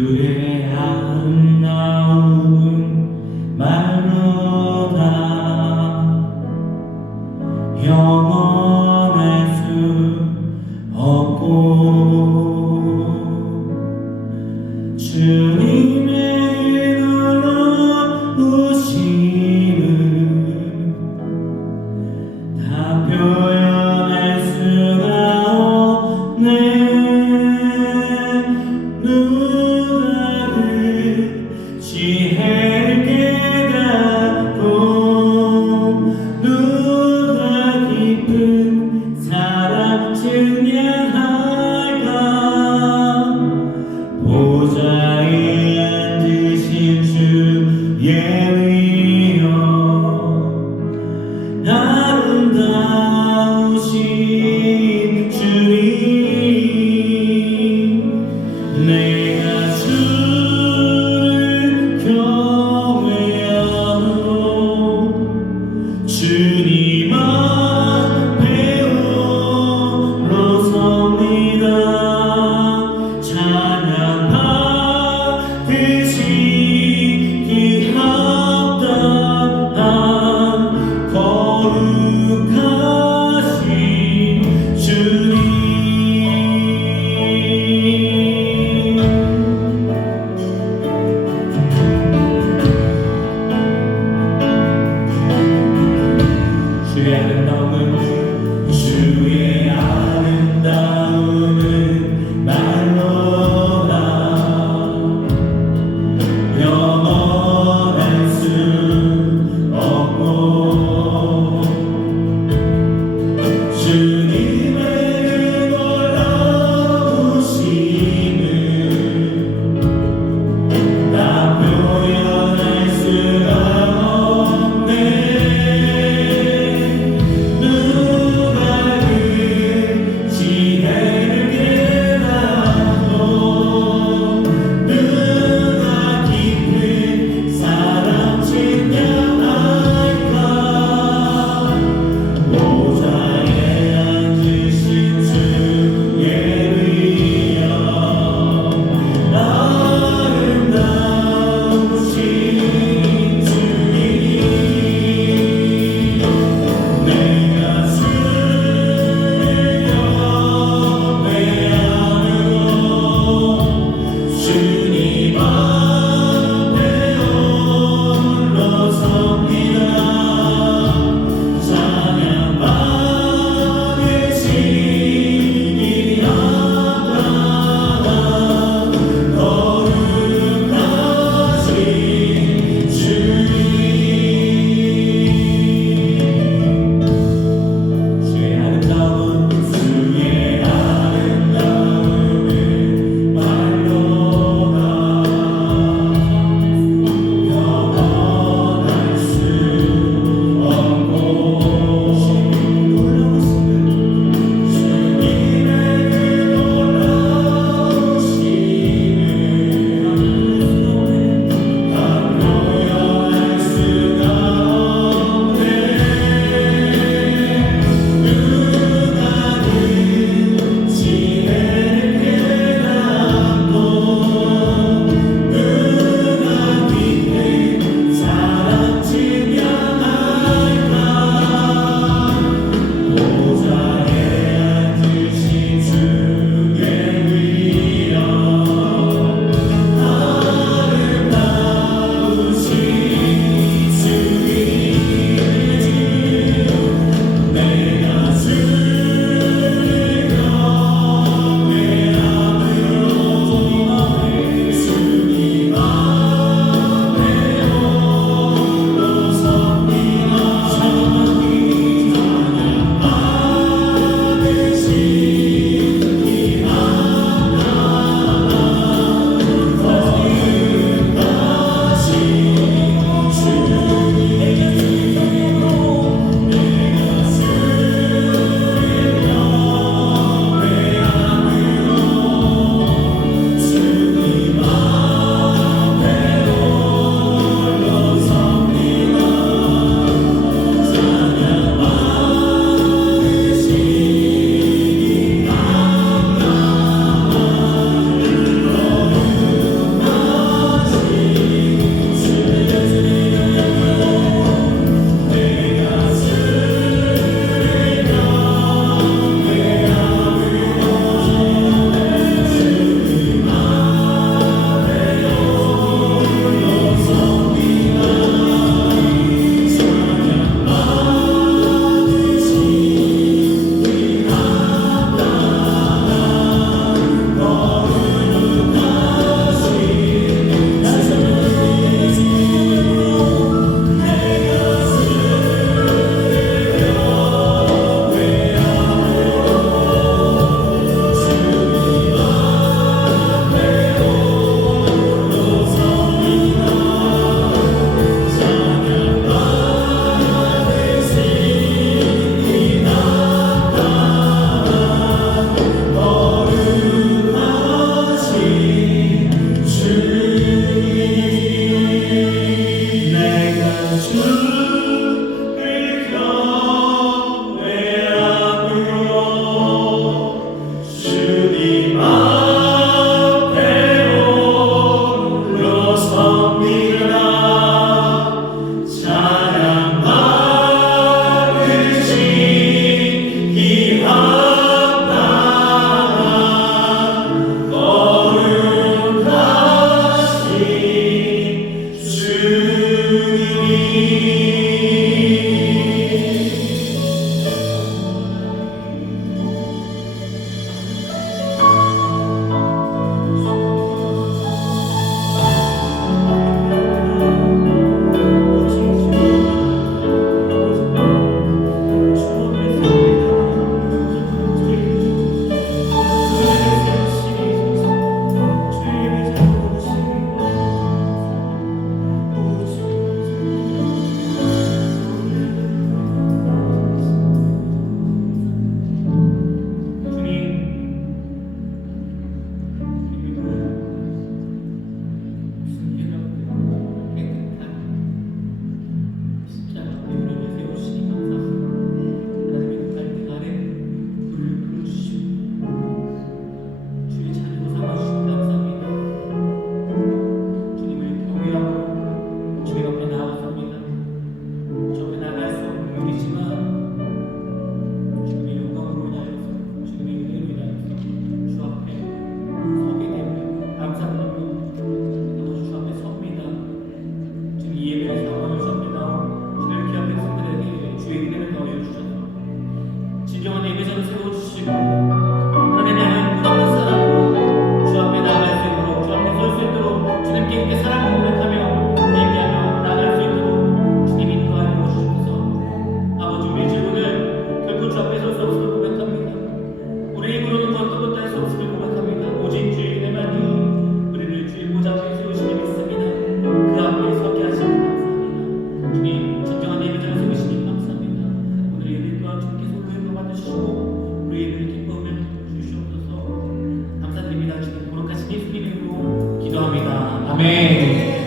주의 아름다운 말로다 영원할 수 없고 주님의 놀라우심을 다 표현할 수가 없네. 누가 그 지혜를 깨닫고 누가 깊은 사랑 증명할까. 보좌에 앉으신 주의 위엄 아름다우신 주님 내가 주를 경외함으로 주님 앞에 홀로 섰네.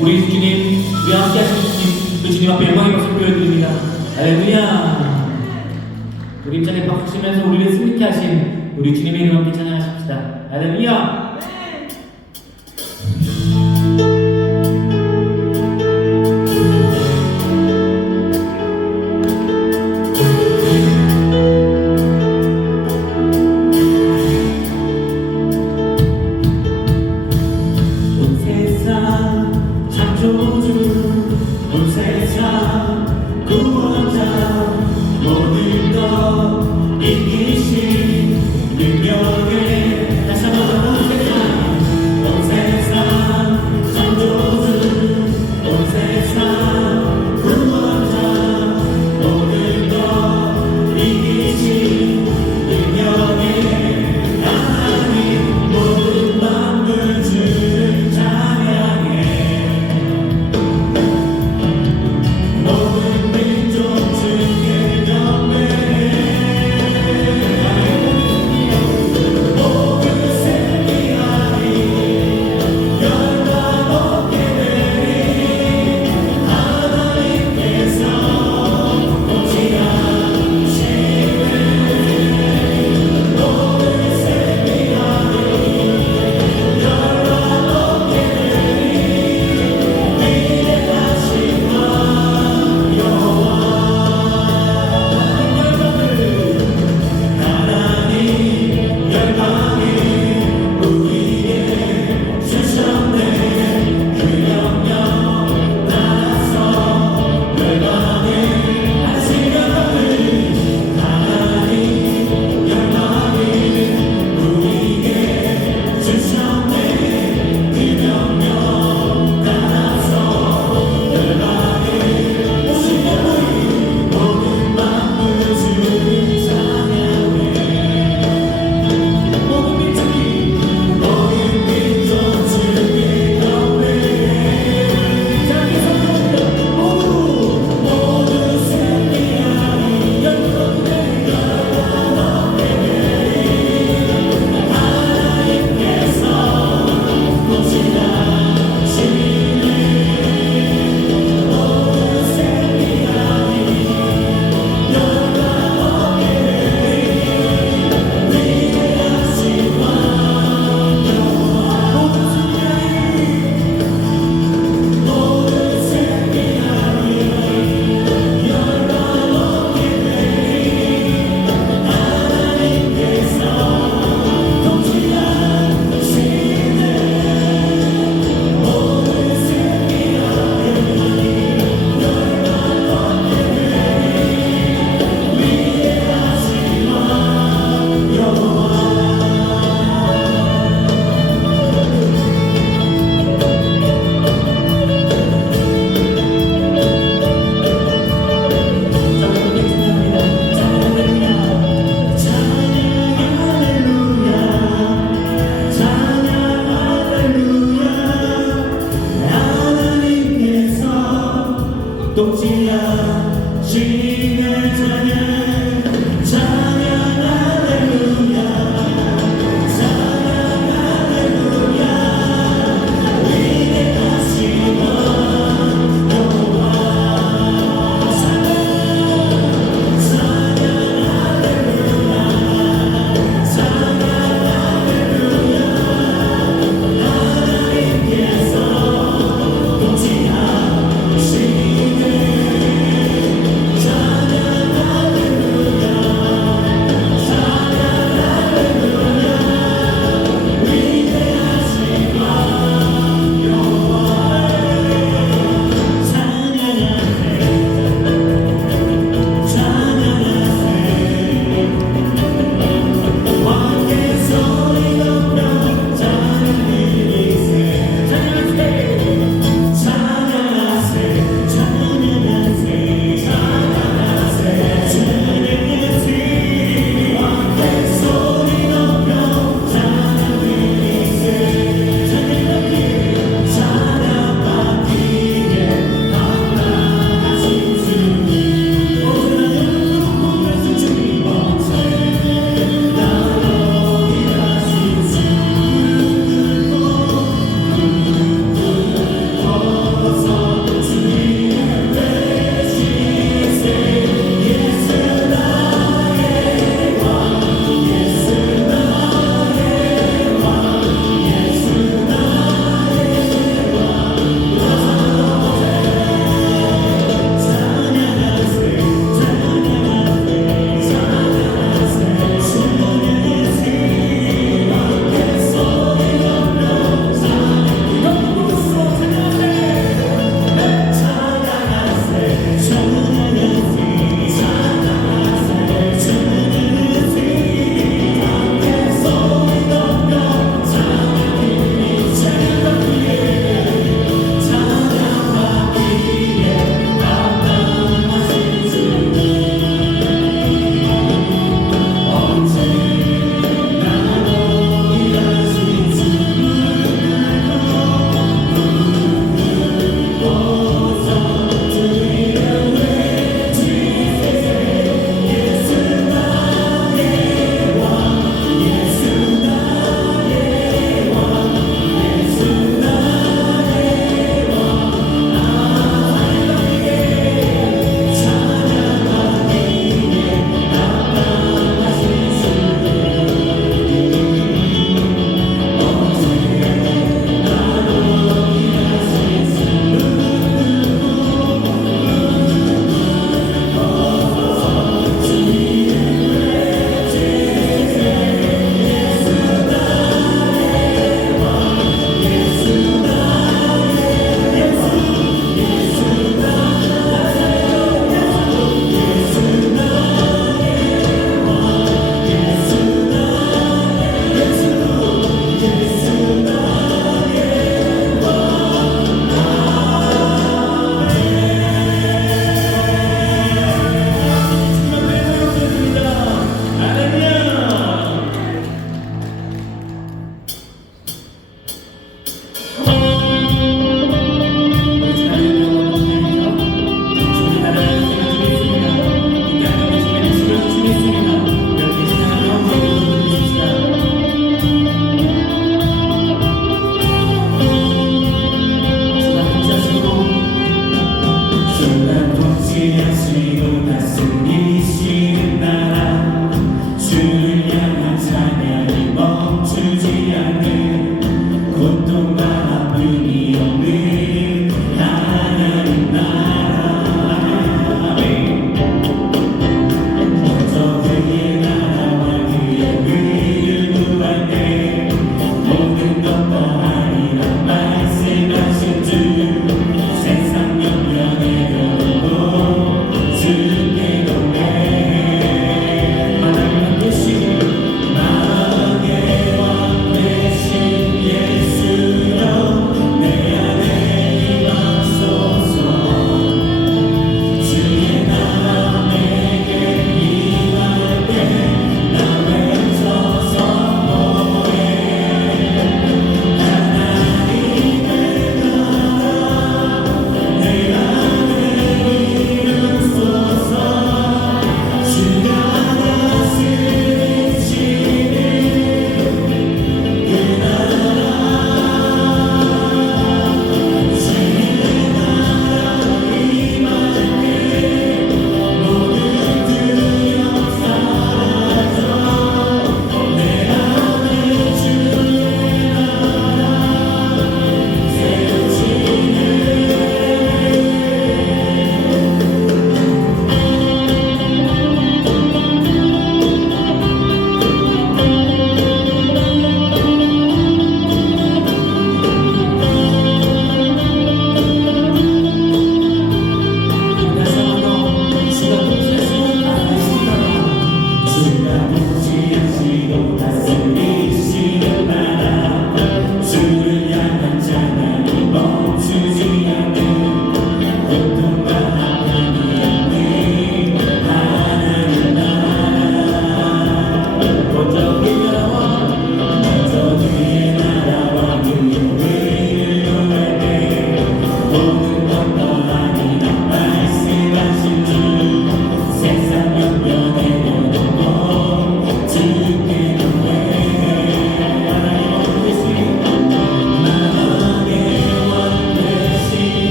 우리 주님, 우리 함께 하신 주님, 그 주님 앞에 영광의 박수 보여드립니다. 할렐루야. 우리 입장에 박수 치면서 우리를 승리케 하신 우리 주님의 이름 함께 찬양하십시다. 할렐루야. 온 세상 창조주 온 세상 구원자 모든 것 이기신 능력에 다시 한번 온 세상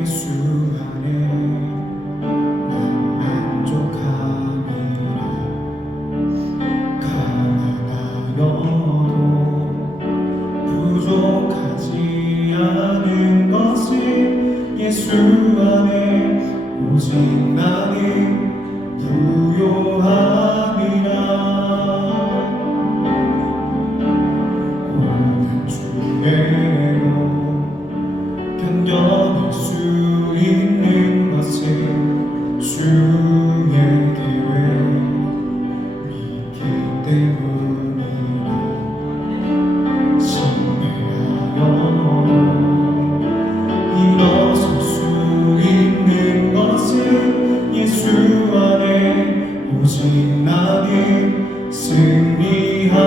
예수 안에 난 만족함이라 가난하여도 부족하지 않은 것이 예수 안에 오직 나는 부요함이라 고난 중에도 견뎌낼 수 있는 것은 주의 계획 믿기 때문이라 신뢰하여 일어설 수 있는 것은 예수 안에 오직 나는 승리함이라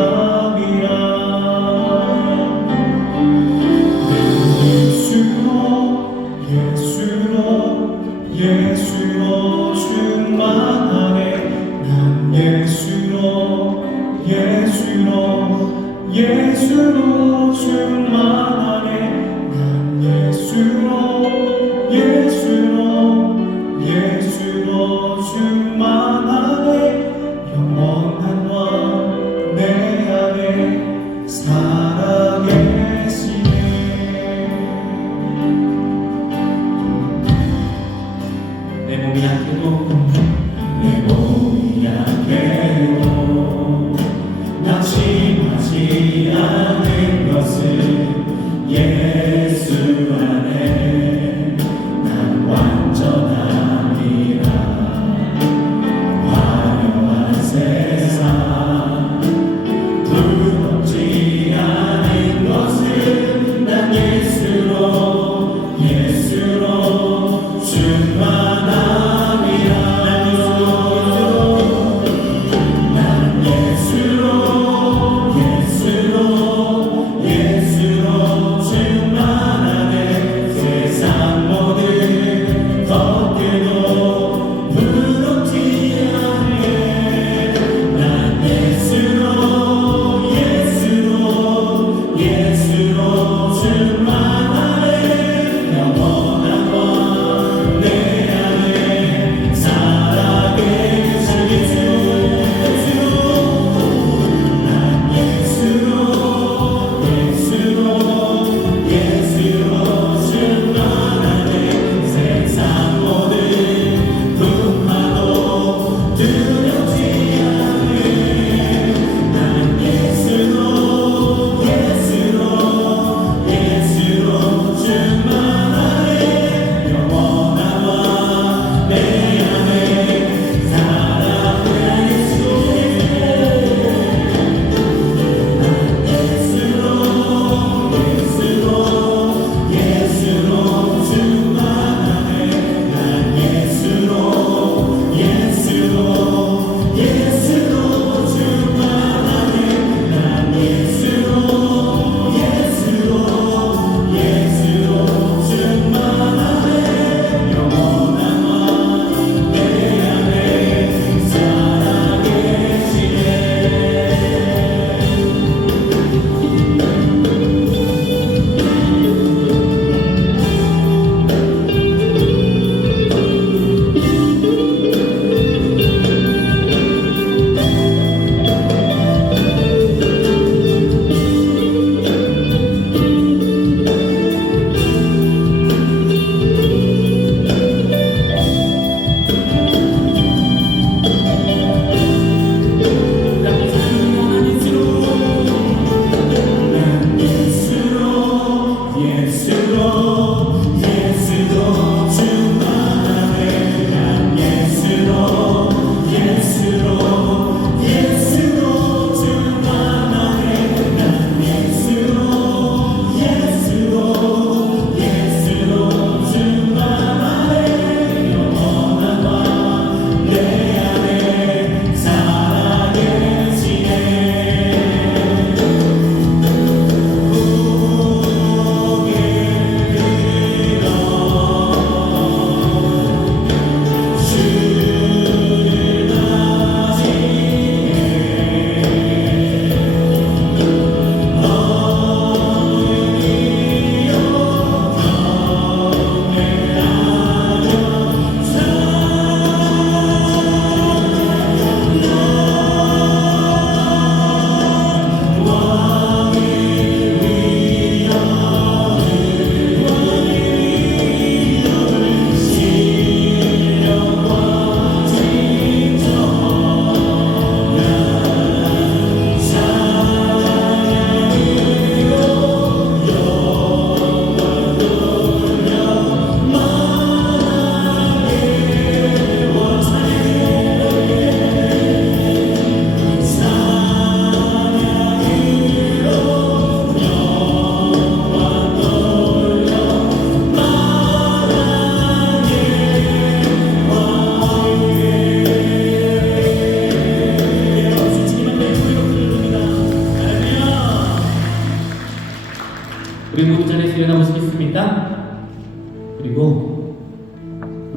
예수로 충만하네 난 예수로 충만하네 난 예수로 충만하네 영원한 왕 내 안에 살아계시네 내 몸이 약해도 내 몸이 약해도 낙심하지 않은 것은 예수 안에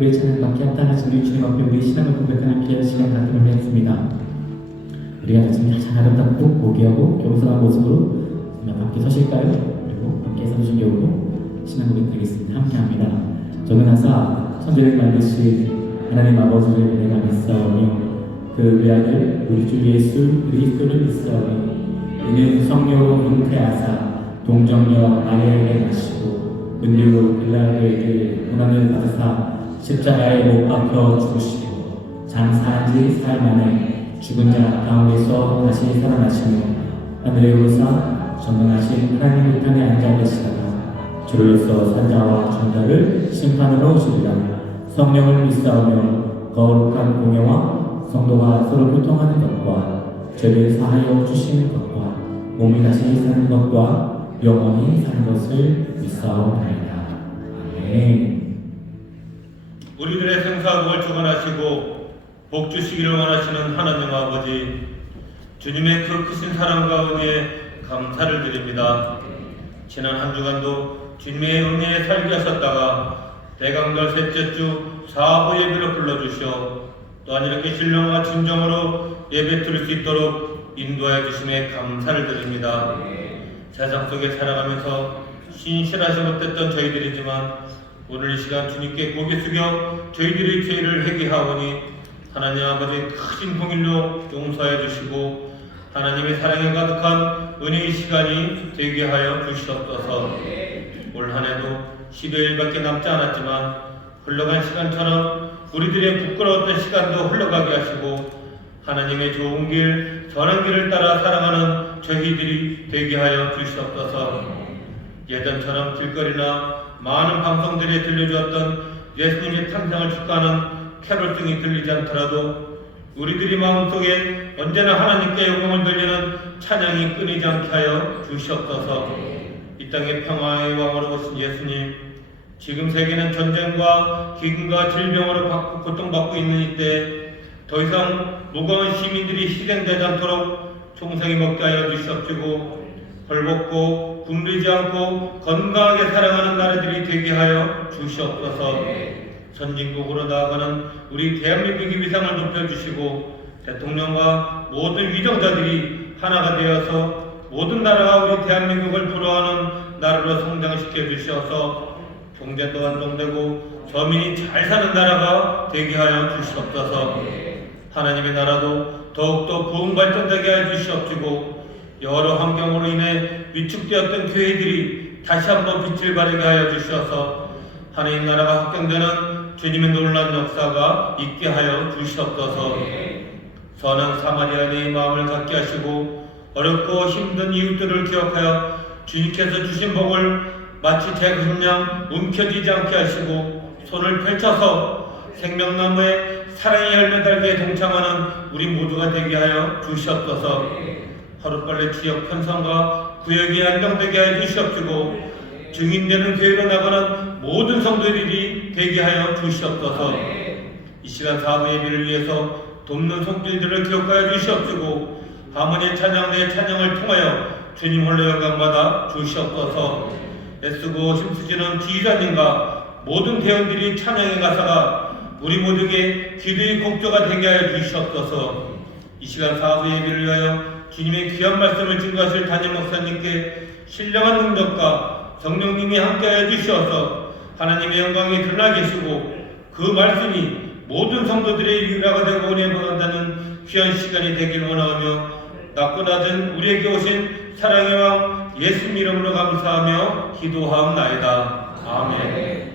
우리의 찬양받기 합당하신 우리 주님 앞에 우리의 신앙을 고백하는 귀한 시간 갖기를 했습니다. 우리가 같이 가장 아름답고 고귀하고 겸손한 모습으로 함께 서실까요? 그리고 함께 서주신 경우로 신앙 고백하겠습니다. 함께합니다. 저는 하사 천지를 만드신 하나님 아버지를 내가 믿사오며 그 외아들 우리 주 예수 그리스도를 믿사오니 이는 성령으로 잉태하사 동정녀 마리아에게 나시고 은유로 빌라도에게 고난을 받으사 십자가에 못 박혀 죽으시고 장사한 지 사흘 만에 죽은 자 가운데서 다시 살아나시며 하늘에 오르사 전능하신 하나님 우편에 앉아 계시다가 주로서 산자와 중자를 심판으로 오시리라. 성령을 믿사오며 거룩한 공예와 성도가 서로 교통하는 것과 죄를 사하여 주시는 것과 몸이 다시 사는 것과 영원히 사는 것을 믿사옵나이다. 아멘. 우리들의 생사복을 주관하시고 복 주시기를 원하시는 하나님 아버지, 주님의 그 크신 사랑과 은혜에 감사를 드립니다. 지난 한 주간도 주님의 은혜에 살게 하셨다가 대강절 셋째 주 사부 예배를 불러주시어 또한 이렇게 신령과 진정으로 예배 드릴 수 있도록 인도하여 주심에 감사를 드립니다. 세상 속에 살아가면서 신실하지 못했던 저희들이지만 오늘 이 시간 주님께 고개 숙여 저희들의 죄를 회개하오니 하나님 아버지 크신 공일로 용서해 주시고 하나님의 사랑에 가득한 은혜의 시간이 되게 하여 주시옵소서. 올 한해도 10여일밖에 남지 않았지만 흘러간 시간처럼 우리들의 부끄러웠던 시간도 흘러가게 하시고 하나님의 좋은 길, 선한 길을 따라 살아가는 저희들이 되게 하여 주시옵소서. 예전처럼 길거리나 많은 방송들에 들려주었던 예수님의 탄생을 축하하는 캐롤송이 들리지 않더라도 우리들이 마음속에 언제나 하나님께 영광을 돌리는 찬양이 끊이지 않게 하여 주시옵소서. 이 땅의 평화의 왕으로 오신 예수님, 지금 세계는 전쟁과 기근과 질병으로 고통받고 있는 이때 더 이상 무거운 시민들이 희생되지 않도록 총성이 먹게 하여 주시옵시고 벌벗고 굶주리지 않고 건강하게 살아가는 나라들이 되게 하여 주시옵소서. 선진국으로 나아가는 우리 대한민국의 위상을 높여주시고 대통령과 모든 위정자들이 하나가 되어서 모든 나라가 우리 대한민국을 부러워하는 나라로 성장시켜 주셔서 경제도 안정되고 서민이 잘 사는 나라가 되게 하여 주시옵소서. 하나님의 나라도 더욱더 부흥 발전되게 하여 주시옵시고 여러 환경으로 인해 위축되었던 교회들이 다시 한번 빛을 발하게 하여 주셔서 하나님 나라가 확장되는 주님의 놀라운 역사가 있게 하여 주시옵소서. 선한 사마리아인의 마음을 갖게 하시고 어렵고 힘든 이웃들을 기억하여 주님께서 주신 복을 마치 제것인 양 움켜쥐지 않게 하시고 손을 펼쳐서 생명나무에 사랑의 열매 달기에 동참하는 우리 모두가 되게 하여 주시옵소서. 하루빨리 지역 편성과 구역이 안정되게 하여 주시옵시고 증인되는 교회로 나가는 모든 성도들이 되게 하여 주시옵소서. 이 시간 사부 예배를 위해서 돕는 손길들을 기억하여 주시옵시고 하모니 찬양대의 찬양을 통하여 주님 홀로 영광받아 주시옵소서. 애쓰고 힘쓰시는 지휘자님과 모든 대원들이 찬양의 가사가 우리 모두에게 기도의 곡조가 되게 하여 주시옵소서. 이 시간 사부 예배를 위하여 주님의 귀한 말씀을 증거하실 담임 목사님께 신령한 능력과 성령님이 함께하여 주시어서 하나님의 영광이 드러나 계시고 그 말씀이 모든 성도들의 유일하가 되고 은혜 받는다는 귀한 시간이 되길 원하며 낮고 낮은 우리에게 오신 사랑의 왕 예수님 이름으로 감사하며 기도하옵나이다. 아멘.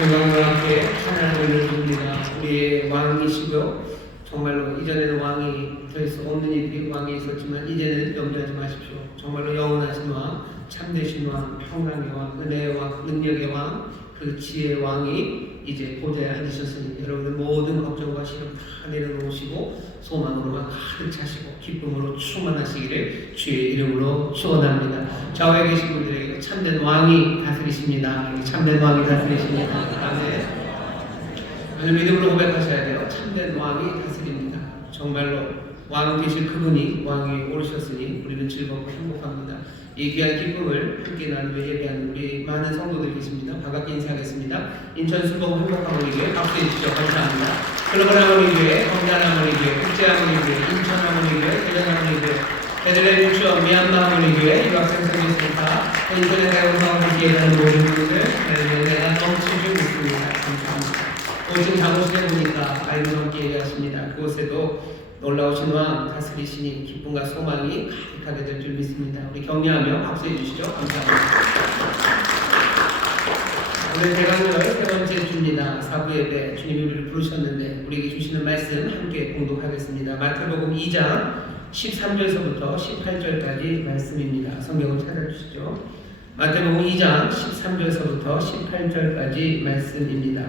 영광과 함께 하나님을 드립니다. 우리의 왕이시고 정말로 이전에는 왕이 될 수 없는 일이 왕이 있었지만 이제는 염려하지 마십시오. 정말로 영원하신 왕, 참되신 왕, 평강의 왕, 은혜의 왕, 능력의 왕, 그 지혜의 왕이 이제 보좌에 앉으셨으니 여러분들 모든 걱정과 시름 다 내려놓으시고 소망으로만 가득 차시고 기쁨으로 충만하시기를 주의 이름으로 축원합니다. 좌우에 계신 분들에게 참된 왕이 다스리십니다. 참된 왕이 다스리십니다. 아멘. 오늘 믿음으로 고백하셔야 돼요. 참된 왕이 다스립니다. 정말로 왕 되실 그분이 왕이 오르셨으니 우리는 즐겁고 행복합니다. 이 귀한 기쁨을 함께 나누며 예배하는 우리 많은 성도들 계십니다. 반갑게 인사하겠습니다. 인천 수봉 행복하모니교회 박수해 주시죠. 감사합니다. 글로벌 하모니교회, 건단 하모니교회, 국제 하모니교회, 인천 하모니교회, 대전 하모니교회, 베들레헴 유치원, 미얀마 하모니교회, 유학생 선교센터, 인터넷 사용사원들 기회하는 모든 분들 내가 넘치고 있습니다. 감사합니다. 오신 장호실에 보니까 아이들 함께 예배하십니다. 그곳에도 놀라우신 왕 다스리시니 기쁨과 소망이 가득하게 될 줄 믿습니다. 우리 격려하며 박수해 주시죠. 감사합니다. 오늘 대강절 세 번째 주입니다. 사부 예배 주님이 우리를 부르셨는데 우리에게 주시는 말씀 함께 공독하겠습니다. 마태복음 2장 13절서부터 18절까지 말씀입니다. 성경을 찾아주시죠. 마태복음 2장 13절서부터 18절까지 말씀입니다.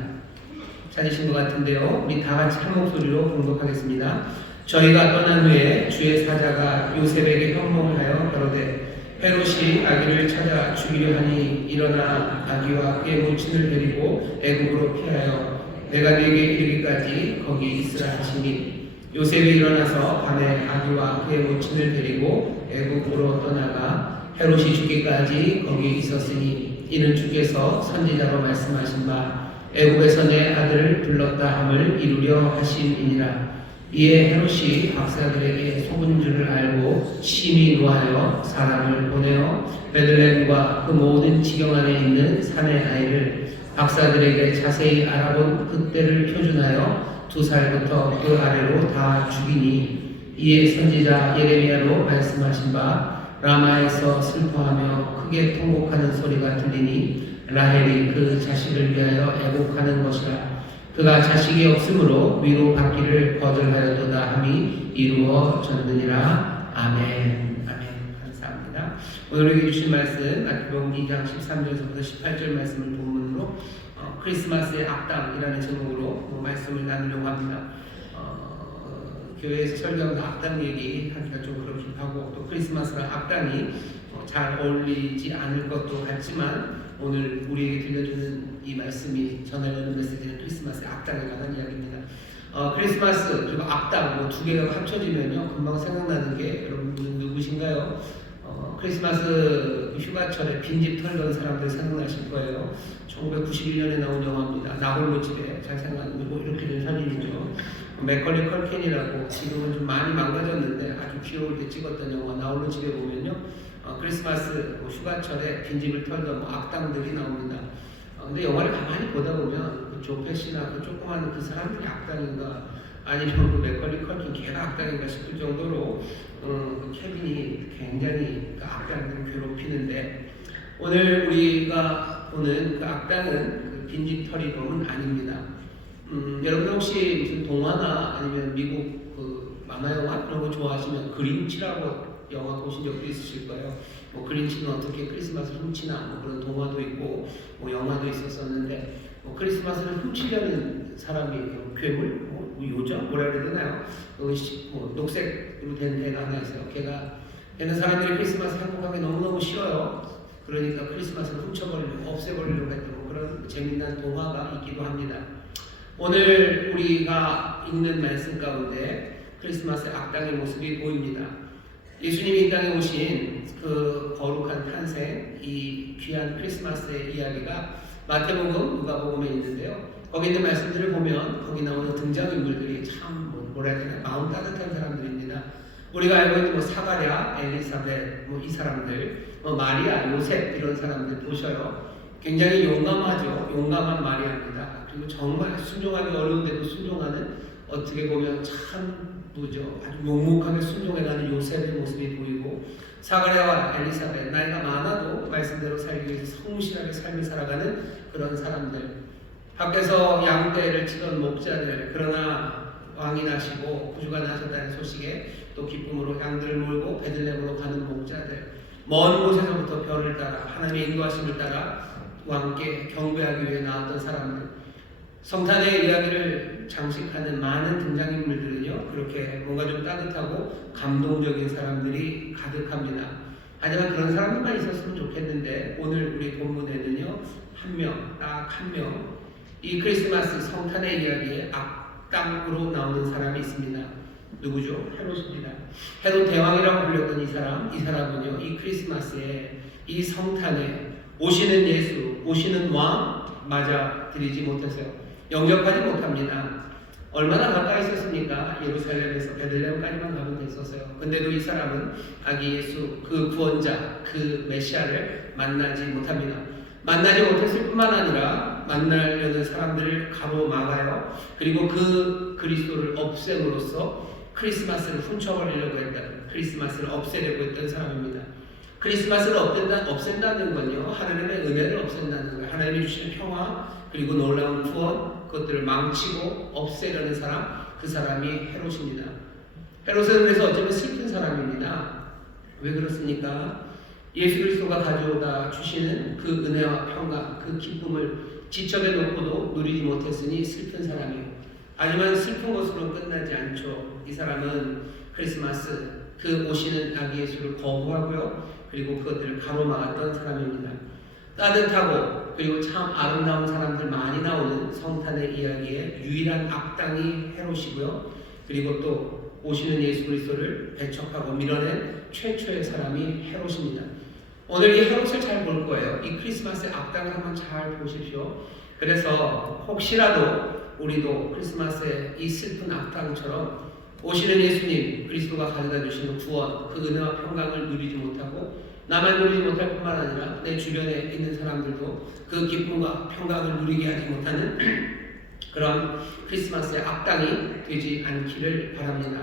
찾으신 것 같은데요. 우리 다 같이 한 목소리로 공독하겠습니다. 저희가 떠난 후에 주의 사자가 요셉에게 현몽하여 가로되 헤롯이 아기를 찾아 죽이려 하니 일어나 아기와 그의母亲을 데리고 애국으로 피하여 내가 네게 이르기까지 거기 있으라 하시니 요셉이 일어나서 밤에 아기와 그의母亲을 데리고 애국으로 떠나가 헤롯이 죽기까지 거기 있었으니 이는 주께서 선지자로 말씀하신 바 애국에서 내 아들을 불렀다 함을 이루려 하심이니라. 이에 헤롯이 박사들에게 속은 줄을 알고 심히 노하여 사람을 보내어 베들레헴과 그 모든 지경 안에 있는 산의 아이를 박사들에게 자세히 알아본 그때를 표준하여 2살부터 그 아래로 다 죽이니 이에 선지자 예레미야로 말씀하신 바 라마에서 슬퍼하며 크게 통곡하는 소리가 들리니 라헬이 그 자식을 위하여 애곡하는 것이라. 그가 자식이 없으므로 위로받기를 거절하였도다 함이 이루어졌느니라. 아멘. 아멘. 감사합니다. 오늘 우리에게 주신 말씀 마태복음 2장 13절에서부터 18절 말씀을 본문으로 크리스마스의 악당이라는 제목으로 말씀을 나누려고 합니다. 교회에서 설교하면서 악당 얘기하기가 좀 그렇긴 하고 또 크리스마스랑 악당이 잘 어울리지 않을 것도 같지만 오늘 우리에게 들려주는 이 말씀이 전하려는 메시지는 크리스마스의 악당에 관한 이야기입니다. 크리스마스 그리고 악당 두 개가 합쳐지면요 금방 생각나는 게 여러분 누구신가요? 크리스마스 휴가철에 빈집 털던 사람들 생각나실 거예요. 1991년에 나온 영화입니다. 나홀로 집에 잘 생각나는 거 이렇게 된 사진이죠. 맥컬리 컬킨이라고 지금은 좀 많이 망가졌는데 아주 귀여울 때 찍었던 영화 나홀로 집에 보면요 크리스마스 휴가철에 빈집을 털던 악당들이 나옵니다. 근데 영화를 가만히 보다 보면 그 조페시나 그 조그마한 그 사람들이 악당인가 아니면 그 맥컬리 컬킨 걔가 악당인가 싶을 정도로 그 케빈이 굉장히 그 악당들을 괴롭히는데 오늘 우리가 보는 그 악당은 그 빈집털이범은 아닙니다. 여러분 혹시 무슨 동화나 아니면 미국 그 만화 영화 그런 거 좋아하시면 그린치라고 영화 보신 적도 있으실 거예요. 뭐 그린치는 어떻게 크리스마스를 훔치나 뭐 그런 동화도 있고 뭐 영화도 있었었는데 뭐 크리스마스를 훔치려는 사람이 괴물, 뭐 요저 뭐라 그래야 되나요? 뭐 녹색으로 된 애가 하나 있어요. 걔는 사람들이 크리스마스 행복하게 너무너무 싫어요. 그러니까 크리스마스를 훔쳐버리려고 없애버리려고 했던 뭐 그런 재미난 동화가 있기도 합니다. 오늘 우리가 읽는 말씀 가운데 크리스마스의 악당의 모습이 보입니다. 예수님이 이 땅에 오신 그 거룩한 탄생, 이 귀한 크리스마스의 이야기가 마태복음, 누가복음에 있는데요. 거기 있는 말씀들을 보면 거기 나오는 등장인물들이 참 뭐라 해야 되나 마음 따뜻한 사람들입니다. 우리가 알고 있는 뭐 사가랴, 엘리사벳, 뭐 이 사람들, 뭐 마리아, 요셉 이런 사람들 보셔요. 굉장히 용감하죠. 용감한 마리아입니다. 그리고 정말 순종하기 어려운데도 순종하는 어떻게 보면 참 뭐죠? 아주 묵묵하게 순종해가는 요셉의 모습이 보이고 사가랴와 엘리사벳 나이가 많아도 말씀대로 살기 위해서 성실하게 삶을 살아가는 그런 사람들 밖에서 양떼를 치던 목자들 그러나 왕이 나시고 구주가 나셨다는 소식에 또 기쁨으로 양들을 몰고 베들레헴으로 가는 목자들 먼 곳에서부터 별을 따라 하나님의 인도하심을 따라 왕께 경배하기 위해 나왔던 사람들 성탄의 이야기를 장식하는 많은 등장인물들은요 그렇게 뭔가 좀 따뜻하고 감동적인 사람들이 가득합니다. 하지만 그런 사람들만 있었으면 좋겠는데 오늘 우리 본문에는요 딱 한 명 이 크리스마스 성탄의 이야기에 악당으로 나오는 사람이 있습니다. 누구죠? 헤롯입니다. 헤롯 대왕이라고 불렸던 이 사람은요 이 크리스마스에 이 성탄에 오시는 예수, 오시는 왕 맞아들이지 못해서요 영접하지 못합니다. 얼마나 가까이 있었습니까? 예루살렘에서 베들레헴까지만 가면 됐었어요. 근데도 이 사람은 아기 예수, 그 구원자, 그 메시아를 만나지 못합니다. 만나지 못했을 뿐만 아니라 만나려는 사람들을 가로막아요. 그리고 그 그리스도를 없앰으로써 크리스마스를 훔쳐버리려고 했던, 크리스마스를 없애려고 했던 사람입니다. 크리스마스를 없앤다는 건요 하나님의 은혜를 없앤다는 거예요. 하나님이 주시는 평화 그리고 놀라운 구원 그것들을 망치고 없애려는 사람 그 사람이 헤롯입니다. 헤롯은 그래서 어쩌면 슬픈 사람입니다. 왜 그렇습니까? 예수 그리스도가 가져다 주시는 그 은혜와 평화 그 기쁨을 지척에 놓고도 누리지 못했으니 슬픈 사람이에요. 하지만 슬픈 것으로 끝나지 않죠. 이 사람은 크리스마스 그 오시는 아기 예수를 거부하고요. 그리고 그것들을 가로막았던 사람입니다. 따뜻하고 그리고 참 아름다운 사람들 많이 나오는 성탄의 이야기의 유일한 악당이 헤롯이고요. 그리고 또 오시는 예수 그리스도를 배척하고 밀어낸 최초의 사람이 헤롯입니다. 오늘 이 헤롯을 잘 볼 거예요. 이 크리스마스의 악당을 한번 잘 보십시오. 그래서 혹시라도 우리도 크리스마스의 이 슬픈 악당처럼 오시는 예수님 그리스도가 가져다 주시는 구원 그 은혜와 평강을 누리지 못하고 나만 누리지 못할 뿐만 아니라 내 주변에 있는 사람들도 그 기쁨과 평강을 누리게 하지 못하는 그런 크리스마스의 악당이 되지 않기를 바랍니다.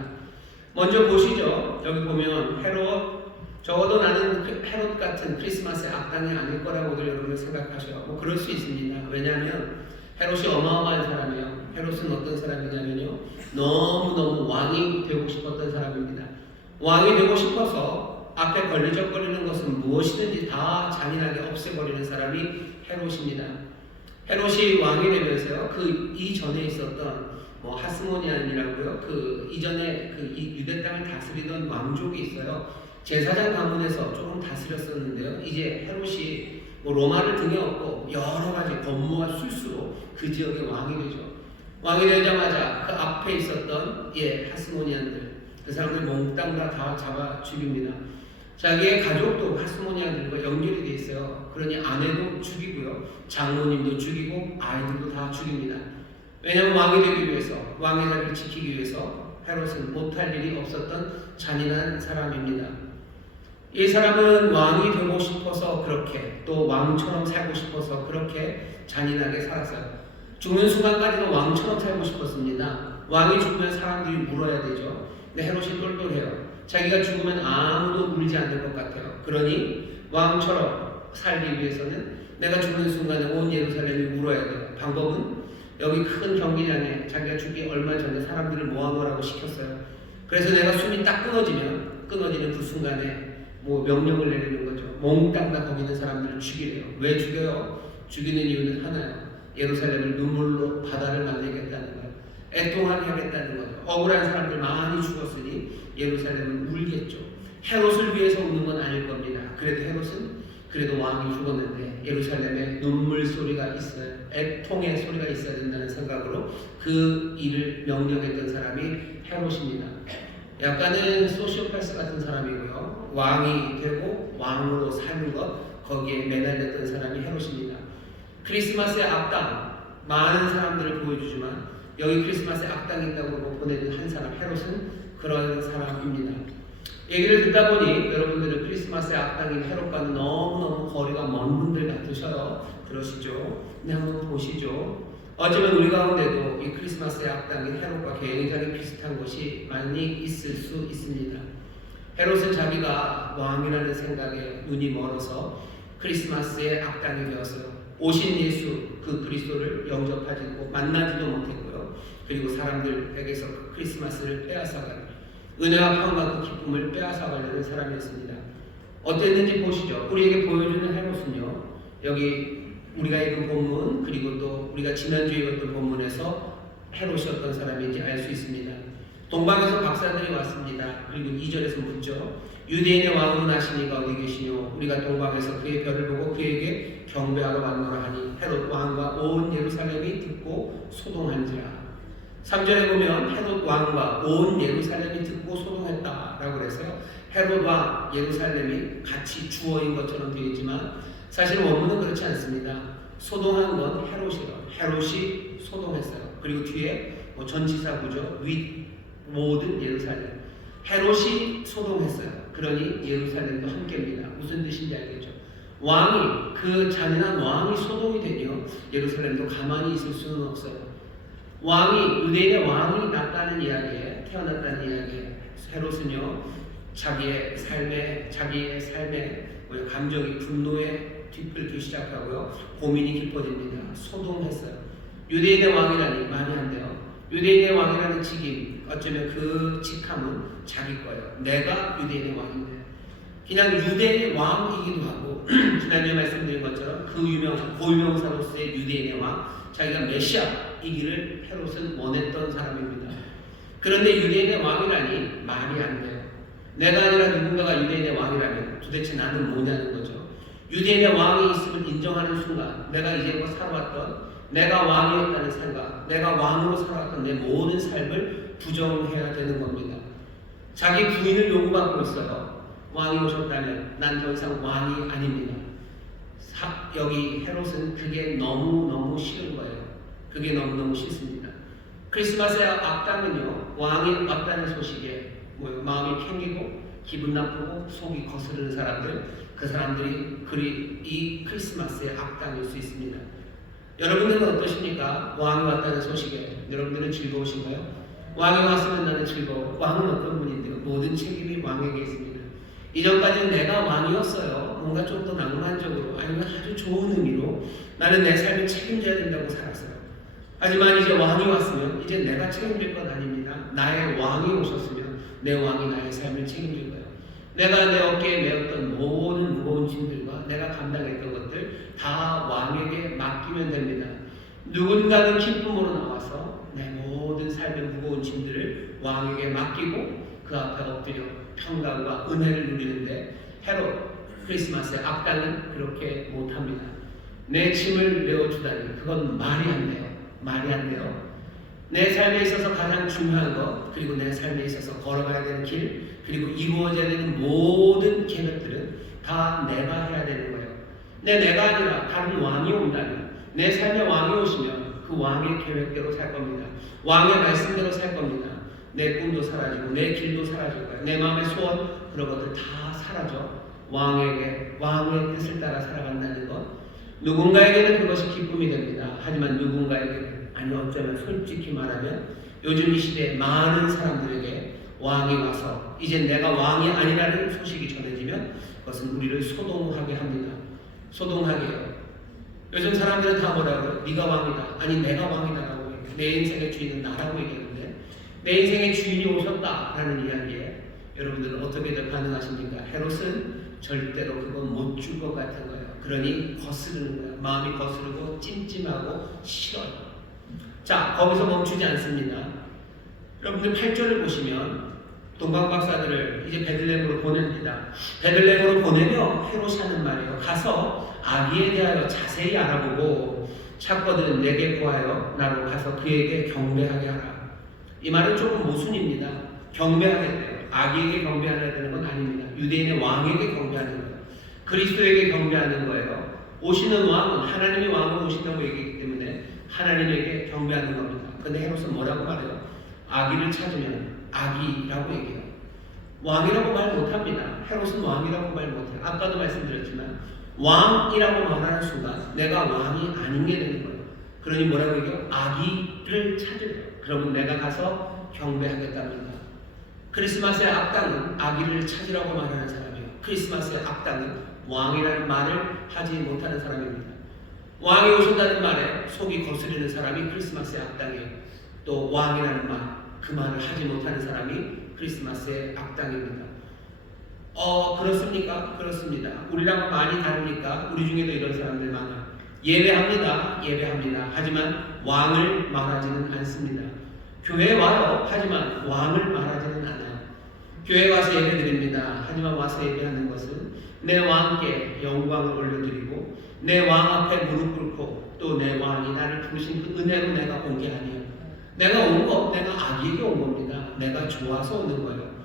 먼저 보시죠. 여기 보면 헤롯 적어도 나는 헤롯 같은 크리스마스의 악당이 아닐 거라고들 여러분 생각하셔요. 뭐 그럴 수 있습니다. 왜냐하면 헤롯이 어마어마한 사람이에요. 헤롯은 어떤 사람이냐면요. 너무너무 왕이 되고 싶었던 사람입니다. 왕이 되고 싶어서 앞에 걸리적거리는 것은 무엇이든지 다 잔인하게 없애버리는 사람이 헤롯입니다. 헤롯이 왕이 되면서요. 그 이전에 있었던 하스모니안이라고요. 그 이전에 그 유대 땅을 다스리던 왕족이 있어요. 제사장 가문에서 조금 다스렸었는데요. 이제 헤롯이 로마를 등에 업고 여러 가지 권모와 술수로 그 지역의 왕이 되죠. 왕이 되자마자 그 앞에 있었던 하스모니안들 그 사람들 몽땅 다 잡아 죽입니다. 자기의 가족도 하스모니안들과 연결이 돼 있어요. 그러니 아내도 죽이고요. 장모님도 죽이고 아이들도 다 죽입니다. 왜냐하면 왕이 되기 위해서 왕의 자리를 지키기 위해서 헤롯은 못할 일이 없었던 잔인한 사람입니다. 이 사람은 왕이 되고 싶어서 그렇게 또 왕처럼 살고 싶어서 그렇게 잔인하게 살았어요. 죽는 순간까지는 왕처럼 살고 싶었습니다. 왕이 죽으면 사람들이 물어야 되죠. 근데 헤롯이 똘똘해요. 자기가 죽으면 아무도 울지 않을 것 같아요. 그러니 왕처럼 살기 위해서는 내가 죽는 순간에 온 예루살렘이 울어야 돼요. 방법은 여기 큰 경기장에 자기가 죽기 얼마 전에 사람들을 모아놓으라고 시켰어요. 그래서 내가 숨이 딱 끊어지는 그 순간에 명령을 내리는 거죠. 몽땅 다 거기 있는 사람들을 죽이래요. 왜 죽여요? 죽이는 이유는 하나예요. 예루살렘을 눈물로 바다를 만들겠다는 거예요. 애통하게 하겠다는 거죠. 억울한 사람들 많이 죽었으니 예루살렘은 울겠죠. 헤롯을 위해서 우는 건 아닐 겁니다. 그래도 헤롯은 그래도 왕이 죽었는데 예루살렘에 눈물 소리가 있어요. 애통의 소리가 있어야 된다는 생각으로 그 일을 명령했던 사람이 헤롯입니다. 약간은 소시오패스 같은 사람이고요. 왕이 되고 왕으로 사는 것 거기에 매달렸던 사람이 헤롯입니다. 크리스마스의 악당 많은 사람들을 보여주지만 여기 크리스마스의 악당이 있다고 보내는 한 사람 헤롯은 그런 사람입니다. 얘기를 듣다 보니 여러분들은 크리스마스의 악당인 헤롯과는 너무너무 거리가 먼 분들 같으셔요. 그러시죠? 근데 한번 보시죠. 어쩌면 우리 가운데도 이 크리스마스의 악당인 헤롯과 굉장히 비슷한 것이 많이 있을 수 있습니다. 헤롯은 자기가 왕이라는 생각에 눈이 멀어서 크리스마스의 악당이 되었어요. 오신 예수 그 그리스도를 영접하지도 만나지도 못했고요. 그리고 사람들에게서 그 크리스마스를 빼앗아가는 은혜와 평과 그 기쁨을 빼앗아가려는 사람이었습니다. 어땠는지 보시죠. 우리에게 보여주는 헤롯은요. 여기 우리가 읽은 본문 그리고 또 우리가 지난주에 읽었던 본문에서 헤롯이 어떤 사람인지 알 수 있습니다. 동방에서 박사들이 왔습니다. 그리고 2절에서 묻죠. 유대인의 왕으로 나시니가 어디 계시뇨? 우리가 동방에서 그의 별을 보고 그에게 경배하러 왔노라 하니 헤롯 왕과 온 예루살렘이 듣고 소동한지라. 3절에 보면 헤롯 왕과 온 예루살렘이 듣고 소동했다라고 그래서요. 헤롯 왕 예루살렘이 같이 주어인 것처럼 되어 있지만 사실 원문은 그렇지 않습니다. 소동한 건 헤롯이에요. 헤롯이 소동했어요. 그리고 뒤에 전치사구죠. 윗 모든 예루살렘. 헤롯이 소동했어요. 그러니 예루살렘도 함께입니다. 무슨 뜻인지 알겠죠? 왕이 그 잔인한 왕이 소동이 되며 예루살렘도 가만히 있을 수는 없어요. 왕이 유대인의 왕이 났다는 이야기에 태어났다는 이야기에 헤롯은요 자기의 삶에 감정이 분노에 뒤풀기 시작하고요 고민이 깊어집니다. 소동했어요. 유대인의 왕이라니 말이 안 돼요. 유대인의 왕이라는 직임 어쩌면 그 직함은 자기 거예요. 내가 유대인의 왕인데 그냥 유대인의 왕이기도 하고 지난주에 말씀드린 것처럼 그 고유명사로서의 유대인의 왕 자기가 메시아이기를 헤롯은 원했던 사람입니다. 그런데 유대인의 왕이라니 말이 안 돼요. 내가 아니라 누군가가 유대인의 왕이라면 도대체 나는 뭐냐는 거죠. 유대인의 왕이 있음을 인정하는 순간 내가 이제껏 살아왔던 내가 왕이었다는 생각, 내가 왕으로 살아왔던 내 모든 삶을 부정해야 되는 겁니다. 자기 부인을 요구받고 있어요. 왕이 오셨다면 난 더 이상 왕이 아닙니다. 여기 헤롯은 그게 너무너무 싫은 거예요. 그게 너무너무 싫습니다. 크리스마스의 악당은요, 왕이 왔다는 소식에 마음이 캥기고 기분 나쁘고 속이 거스르는 사람들, 그 사람들이 이 크리스마스의 악당일 수 있습니다. 여러분들은 어떠십니까? 왕이 왔다는 소식에 여러분들은 즐거우신가요? 왕이 왔으면 나는 즐거워. 왕은 어떤 분인데요? 모든 책임이 왕에게 있습니다. 이전까지는 내가 왕이었어요. 뭔가 좀 더 낭만적으로 아니면 아주 좋은 의미로 나는 내 삶을 책임져야 된다고 살았어요. 하지만 이제 왕이 왔으면 이제 내가 책임질 건 아닙니다. 나의 왕이 오셨으면 내 왕이 나의 삶을 책임질 거예요. 내가 내 어깨에 메었던 모든 무거운 짐들과 내가 감당했던 것들 다 왕에게 맡기면 됩니다. 누군가는 기쁨으로 나와서 내 모든 삶의 무거운 짐들을 왕에게 맡기고 그 앞에 엎드려 평강과 은혜를 누리는데 헤롯 크리스마스의 악당은 그렇게 못합니다. 내 짐을 내어주다니 그건 말이 안 돼요. 말이 안 돼요. 내 삶에 있어서 가장 중요한 것, 그리고 내 삶에 있어서 걸어가야 되는 길, 그리고 이루어져야 되는 모든 계획들은 다 내가 해야 되는 거예요. 내가 아니라 다른 왕이 온다면, 내 삶에 왕이 오시면 그 왕의 계획대로 살 겁니다. 왕의 말씀대로 살 겁니다. 내 꿈도 사라지고 내 길도 사라질 거예요. 내 마음의 소원, 그런 것들 다 사라져. 왕의 뜻을 따라 살아간다는 것. 누군가에게는 그것이 기쁨이 됩니다. 하지만 누군가에게는, 아니 어쩌면 솔직히 말하면 요즘 이 시대에 많은 사람들에게 왕이 와서 이제 내가 왕이 아니라는 소식이 전해지면 그것은 우리를 소동하게 합니다. 소동하게 해요. 요즘 사람들은 다 뭐라고요? 네가 왕이다. 아니 내가 왕이다라고 얘기해요. 내 인생의 주인은 나라고 얘기하는데 내 인생의 주인이 오셨다라는 이야기에 여러분들은 어떻게 반응하십니까? 헤롯은 절대로 그건 못 줄 것 같은 거예요. 그러니 거스르는 거예요. 마음이 거스르고 찜찜하고 싫어요. 자, 거기서 멈추지 않습니다. 여러분들 8절을 보시면 동방박사들을 이제 베들레헴으로 보냅니다. 베들레헴으로 보내며 헤롯이 하는 말이에요. 가서 아기에 대하여 자세히 알아보고 찾거든 내게 구하여 나로 가서 그에게 경배하게 하라. 이 말은 조금 모순입니다. 경배하게 돼요. 아기에게 경배하야 되는 건 아닙니다. 유대인의 왕에게 경배하는 거예요. 그리스도에게 경배하는 거예요. 오시는 왕은 하나님의 왕으로 오신다고 얘기했기 때문에 하나님에게 경배하는 겁니다. 근데 헤롯은 뭐라고 말해요? 아기를 찾으면 아기라고 얘기해요. 왕이라고 말 못합니다. 헤롯은 왕이라고 말 못해요. 아까도 말씀드렸지만 왕이라고 말하는 순간 내가 왕이 아닌 게 되는 거예요. 그러니 뭐라고 얘기해요? 아기를 찾으래요. 그러면 내가 가서 경배하겠답니다. 크리스마스의 악당은 아기를 찾으라고 말하는 사람이에요. 크리스마스의 악당은 왕이라는 말을 하지 못하는 사람입니다. 왕이 오셨다는 말에 속이 거스르는 사람이 크리스마스의 악당이에요. 또 왕이라는 말, 그 말을 하지 못하는 사람이 크리스마스의 악당입니다. 그렇습니까? 그렇습니다. 우리랑 많이 다릅니까? 우리 중에도 이런 사람들 많아요. 예배합니다. 하지만 왕을 말하지는 않습니다. 교회에 와요. 하지만 왕을 말하지는 않아요. 교회에 와서 예배드립니다. 하지만 와서 예배하는 것은 내 왕께 영광을 올려드리고 내 왕 앞에 무릎 꿇고 또 내 왕이 나를 부르신 그 은혜로 내가 온 게 아니에요. 내가 아기에게 온 겁니다. 내가 좋아서 오는 거예요.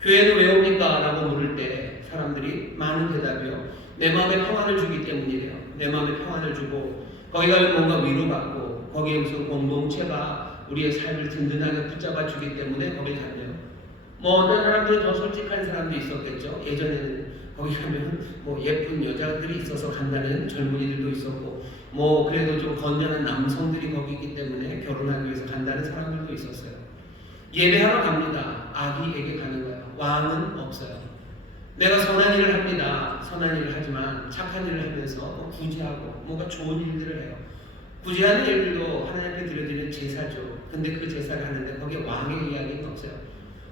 교회는 왜 옵니까? 라고 물을 때 사람들이 많은 대답이요. 내 마음에 평안을 주기 때문이래요. 내 마음에 평안을 주고 거기 가면 뭔가 위로받고 거기에 무슨 공동체가 우리의 삶을 든든하게 붙잡아 주기 때문에 거기 간대요. 어떤 사람들은 더 솔직한 사람도 있었겠죠. 예전에는 거기 가면 예쁜 여자들이 있어서 간다는 젊은이들도 있었고 그래도 좀 건전한 남성들이 거기 있기 때문에 결혼하기 위해서 간다는 사람들도 있었어요. 예배하러 갑니다. 아기에게 가는 거예요. 왕은 없어요. 내가 선한 일을 합니다. 선한 일을 하지만 착한 일을 하면서 구제하고 뭔가 좋은 일들을 해요. 구제하는 일들도 하나님 앞에 드려지는 제사죠. 근데 그 제사를 하는데 거기에 왕의 이야기는 없어요.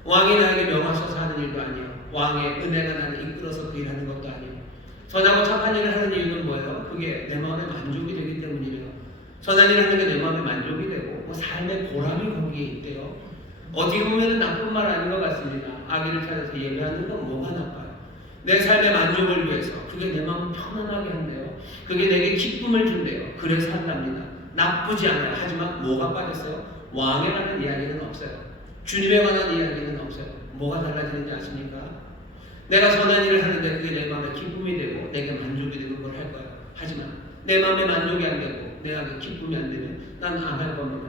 왕이 나에게 명하셔서 하는 일도 아니에요. 왕의 은혜가 나를 이끌어서 그 일하는 것도 아니에요. 선하고 착한 일을 하는 이유는 뭐예요? 그게 내 마음에 만족이 되기 때문이에요. 선한 일을 하는 게 내 마음에 만족이 되고 삶의 보람이 거기에 있대요. 어떻게 보면 나쁜 말 아닌 것 같습니다. 아기를 찾아서 예배하는 건 뭐가 나빠요? 내 삶의 만족을 위해서 그게 내 마음을 편안하게 한대요. 그게 내게 기쁨을 준대요. 그래서 한답니다. 나쁘지 않아요. 하지만 뭐가 빠졌어요? 왕에 관한 이야기는 없어요. 주님에 관한 이야기는 없어요. 뭐가 달라지는지 아십니까? 내가 선한 일을 하는데 그게 내 마음에 기쁨이 되고 내게 만족이 되는 걸 할 거예요. 하지만 내 마음에 만족이 안 되고 내 안에 기쁨이 안 되면 난 안 할 겁니다.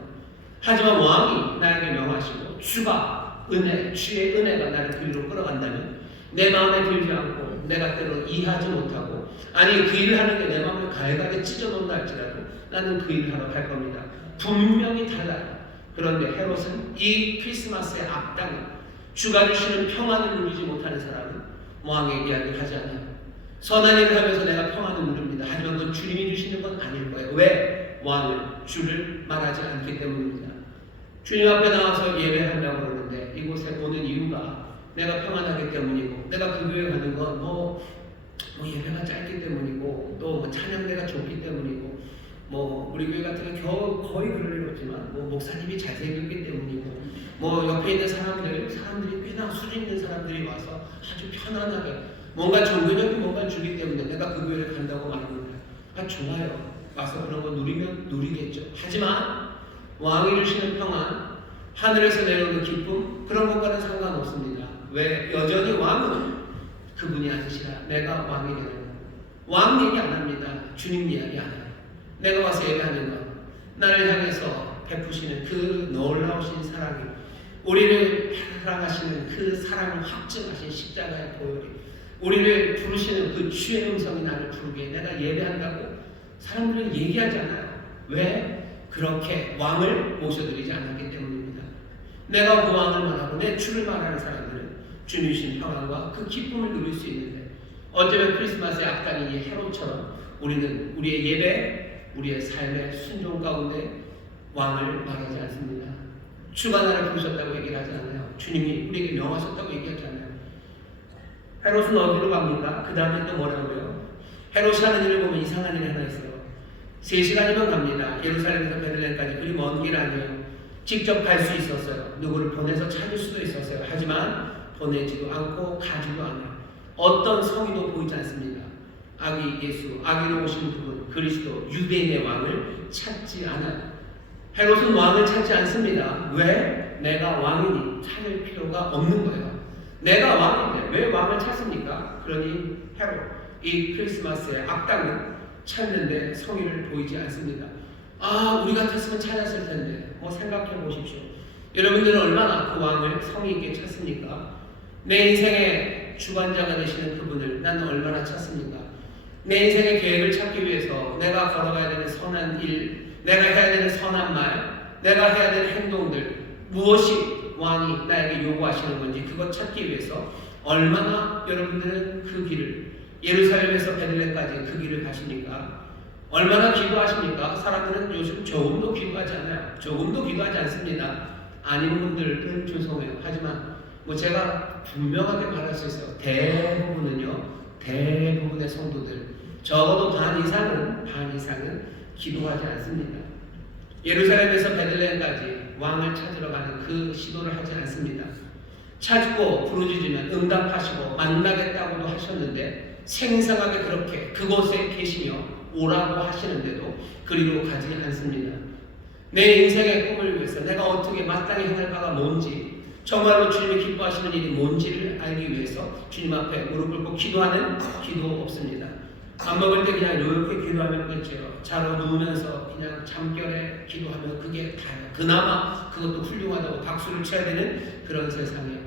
하지만 왕이 나에게 명하시고 주가 은혜, 주의 은혜가 나를 그리로 끌어간다면 내 마음에 들지 않고 내가 때로 이해하지 못하고 아니 그 일을 하는 게 내 마음을 갈갈이 찢어놓는다 할지라도 나는 그 일을 하러 갈 겁니다. 분명히 달라요. 그런데 헤롯은 이 크리스마스의 앞당에 주가 주시는 평안을 누리지 못하는 사람은 왕의 이야기를 하지 않아요. 선한 일을 하면서 내가 평안을 누립니다. 하지만 그건 주님이 주시는 건 아닐 거예요. 왜? 왕은 주를 말하지 않기 때문입니다. 주님 앞에 나와서 예배한다고 그러는데 이곳에 오는 이유가 내가 평안하기 때문이고 내가 그 교회 가는 건 뭐 예배가 짧기 때문이고 또 찬양대가 좋기 때문이고 우리 교회 같은 경우 거의 그럴 일 없지만 목사님이 잘생겼기 때문이고 옆에 있는 사람들이 꽤나 수준 있는 사람들이 와서 아주 편안하게 뭔가 종교적인 뭔가를 주기 때문에 내가 그 교회를 간다고 말합니다. 좋아요. 와서 그런 거 누리면 누리겠죠. 하지만 왕이 주시는 평안, 하늘에서 내려오는 기쁨 그런 것과는 상관없습니다. 왜? 여전히 왕은 그분이 아니시라 내가 왕이 되는 거예요. 왕 얘기 안 합니다. 주님 이야기 안 해요. 내가 와서 예배하는 것, 나를 향해서 베푸시는 그 놀라우신 사랑이, 우리를 사랑하시는 그 사랑을 확증하신 십자가의 보혈이, 우리를 부르시는 그 주의 음성이 나를 부르게 내가 예배한다고 사람들은 얘기하지 않아요. 왜? 그렇게 왕을 모셔드리지 않았기 때문입니다. 내가 그 왕을 말하고 내 주를 말하는 사람들은 주님이신 평안과 그 기쁨을 누릴 수 있는데 어쩌면 크리스마스의 악당인 이 헤롯처럼 우리는 우리의 예배, 우리의 삶의 순종 가운데 왕을 말하지 않습니다. 주가 나를 부르셨다고 얘기를 하지 않아요. 주님이 우리에게 명하셨다고 얘기하지 않아요. 헤롯은 어디로 갑니까? 그 다음에 또 뭐라고요? 헤롯이 하는 일을 보면 이상한 일이 하나 있어요. 3시간이면 갑니다. 예루살렘에서 베들레헴까지 그리 먼 길 아니에요. 직접 갈 수 있었어요. 누구를 보내서 찾을 수도 있었어요. 하지만 보내지도 않고 가지도 않아요. 어떤 성의도 보이지 않습니다. 아기 예수, 아기로 오신 그분, 그리스도, 유대인의 왕을 찾지 않아요. 헤롯은 왕을 찾지 않습니다. 왜? 내가 왕이니 찾을 필요가 없는 거예요. 내가 왕인데 왜 왕을 찾습니까? 그러니 헤롯, 이 크리스마스의 악당은 찾는데 성의를 보이지 않습니다. 우리 같았으면 찾았을 텐데 생각해 보십시오. 여러분들은 얼마나 그 왕을 성의 있게 찾습니까? 내 인생의 주관자가 되시는 그분을 나는 얼마나 찾습니까? 내 인생의 계획을 찾기 위해서 내가 걸어가야 되는 선한 일, 내가 해야 되는 선한 말, 내가 해야 되는 행동들, 무엇이 왕이 나에게 요구하시는 건지 그것 찾기 위해서 얼마나 여러분들은 그 길을, 예루살렘에서 베들레헴까지 그 길을 가십니까? 얼마나 기도하십니까? 사람들은 요즘 조금도 기도하지 않아요. 조금도 기도하지 않습니다. 아닌 분들은 죄송해요. 하지만 제가 분명하게 말할 수 있어요. 대부분의 성도들 적어도 반 이상은 기도하지 않습니다. 예루살렘에서 베들레헴까지 왕을 찾으러 가는 그 시도를 하지 않습니다. 찾고 부르짖으면 응답하시고 만나겠다고도 하셨는데 생생하게 그렇게 그곳에 계시며 오라고 하시는데도 그리로 가지 않습니다. 내 인생의 꿈을 위해서 내가 어떻게 마땅히 행할 바가 뭔지, 정말로 주님이 기뻐하시는 일이 뭔지를 알기 위해서 주님 앞에 무릎 꿇고 기도하는 기도 없습니다. 밥 먹을 때 그냥 이렇게 기도하면 끝이에요. 자러 누우면서 그냥 잠결에 기도하면 그게 다예요. 그나마 그것도 훌륭하다고 박수를 쳐야 되는 그런 세상이에요.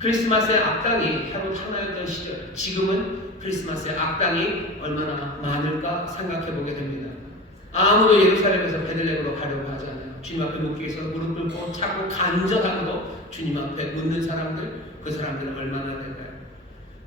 크리스마스의 악당이 헤롯 하나였던 시절, 지금은 크리스마스의 악당이 얼마나 많을까 생각해 보게 됩니다. 아무도 예루살렘에서 베들레헴으로 가려고 하지 않아요. 주님 앞에 묻기 위해서 무릎 꿇고 자꾸 간절함으로 주님 앞에 묻는 사람들, 그 사람들은 얼마나 될까요?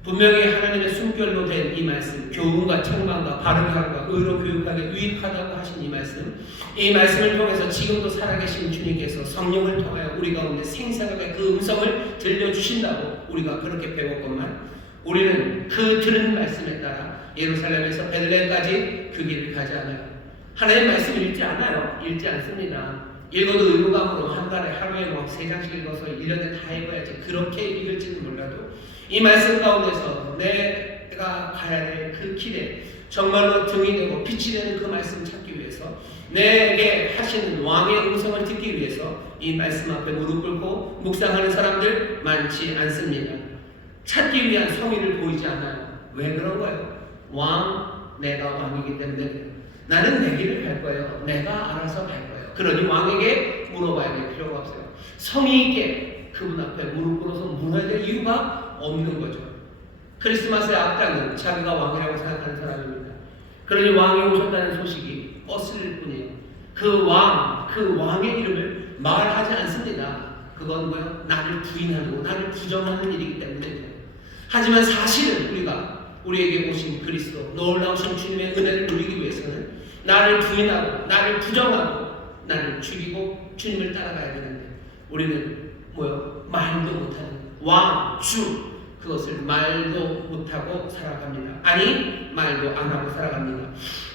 분명히 하나님의 숨결로 된 이 말씀, 교훈과 청망과 바르게 의로 교육하게 유익하다고 하신 이 말씀을 통해서 지금도 살아계신 주님께서 성령을 통하여 우리 가운데 생생하게 그 음성을 들려주신다고 우리가 그렇게 배웠건만 우리는 그 들은 말씀에 따라 예루살렘에서 베들레헴까지 그 길을 가지 않아요. 하나님의 말씀을 읽지 않아요. 읽지 않습니다. 읽어도 의무감으로 한 달에 하루에 뭐 3장씩 읽어서 1년에 다 읽어야지 그렇게 읽을지는 몰라도 이 말씀 가운데서 내가 가야 될 그 길에 정말로 등이 되고 빛이 되는 그 말씀 찾기 위해서 내게 하시는 왕의 음성을 듣기 위해서 이 말씀 앞에 무릎 꿇고 묵상하는 사람들 많지 않습니다. 찾기 위한 성의를 보이지 않아요. 왜 그런 거예요? 내가 왕이기 때문에 나는 내 길을 갈 거예요. 내가 알아서 갈 거예요. 그러니 왕에게 물어봐야 될 필요가 없어요. 성의 있게 그분 앞에 무릎 꿇어서 물어야 될 이유가 없는 거죠. 크리스마스의 악당은 자기가 왕이라고 생각하는 사람입니다. 그러니 왕이 오셨다는 소식이 뻗을 뿐이에요. 그 왕의 이름을 말하지 않습니다. 그건 뭐예요? 나를 부인하고 나를 부정하는 일이기 때문에. 하지만 사실은 우리에게 오신 그리스도, 놀라우신 주님의 은혜를 누리기 위해서는 나를 부인하고 나를 부정하고 나를 죽이고 주님을 따라가야 되는데 우리는 말도 못하는 주 그것을 말도 못하고 살아갑니다. 아니 말도 안 하고 살아갑니다.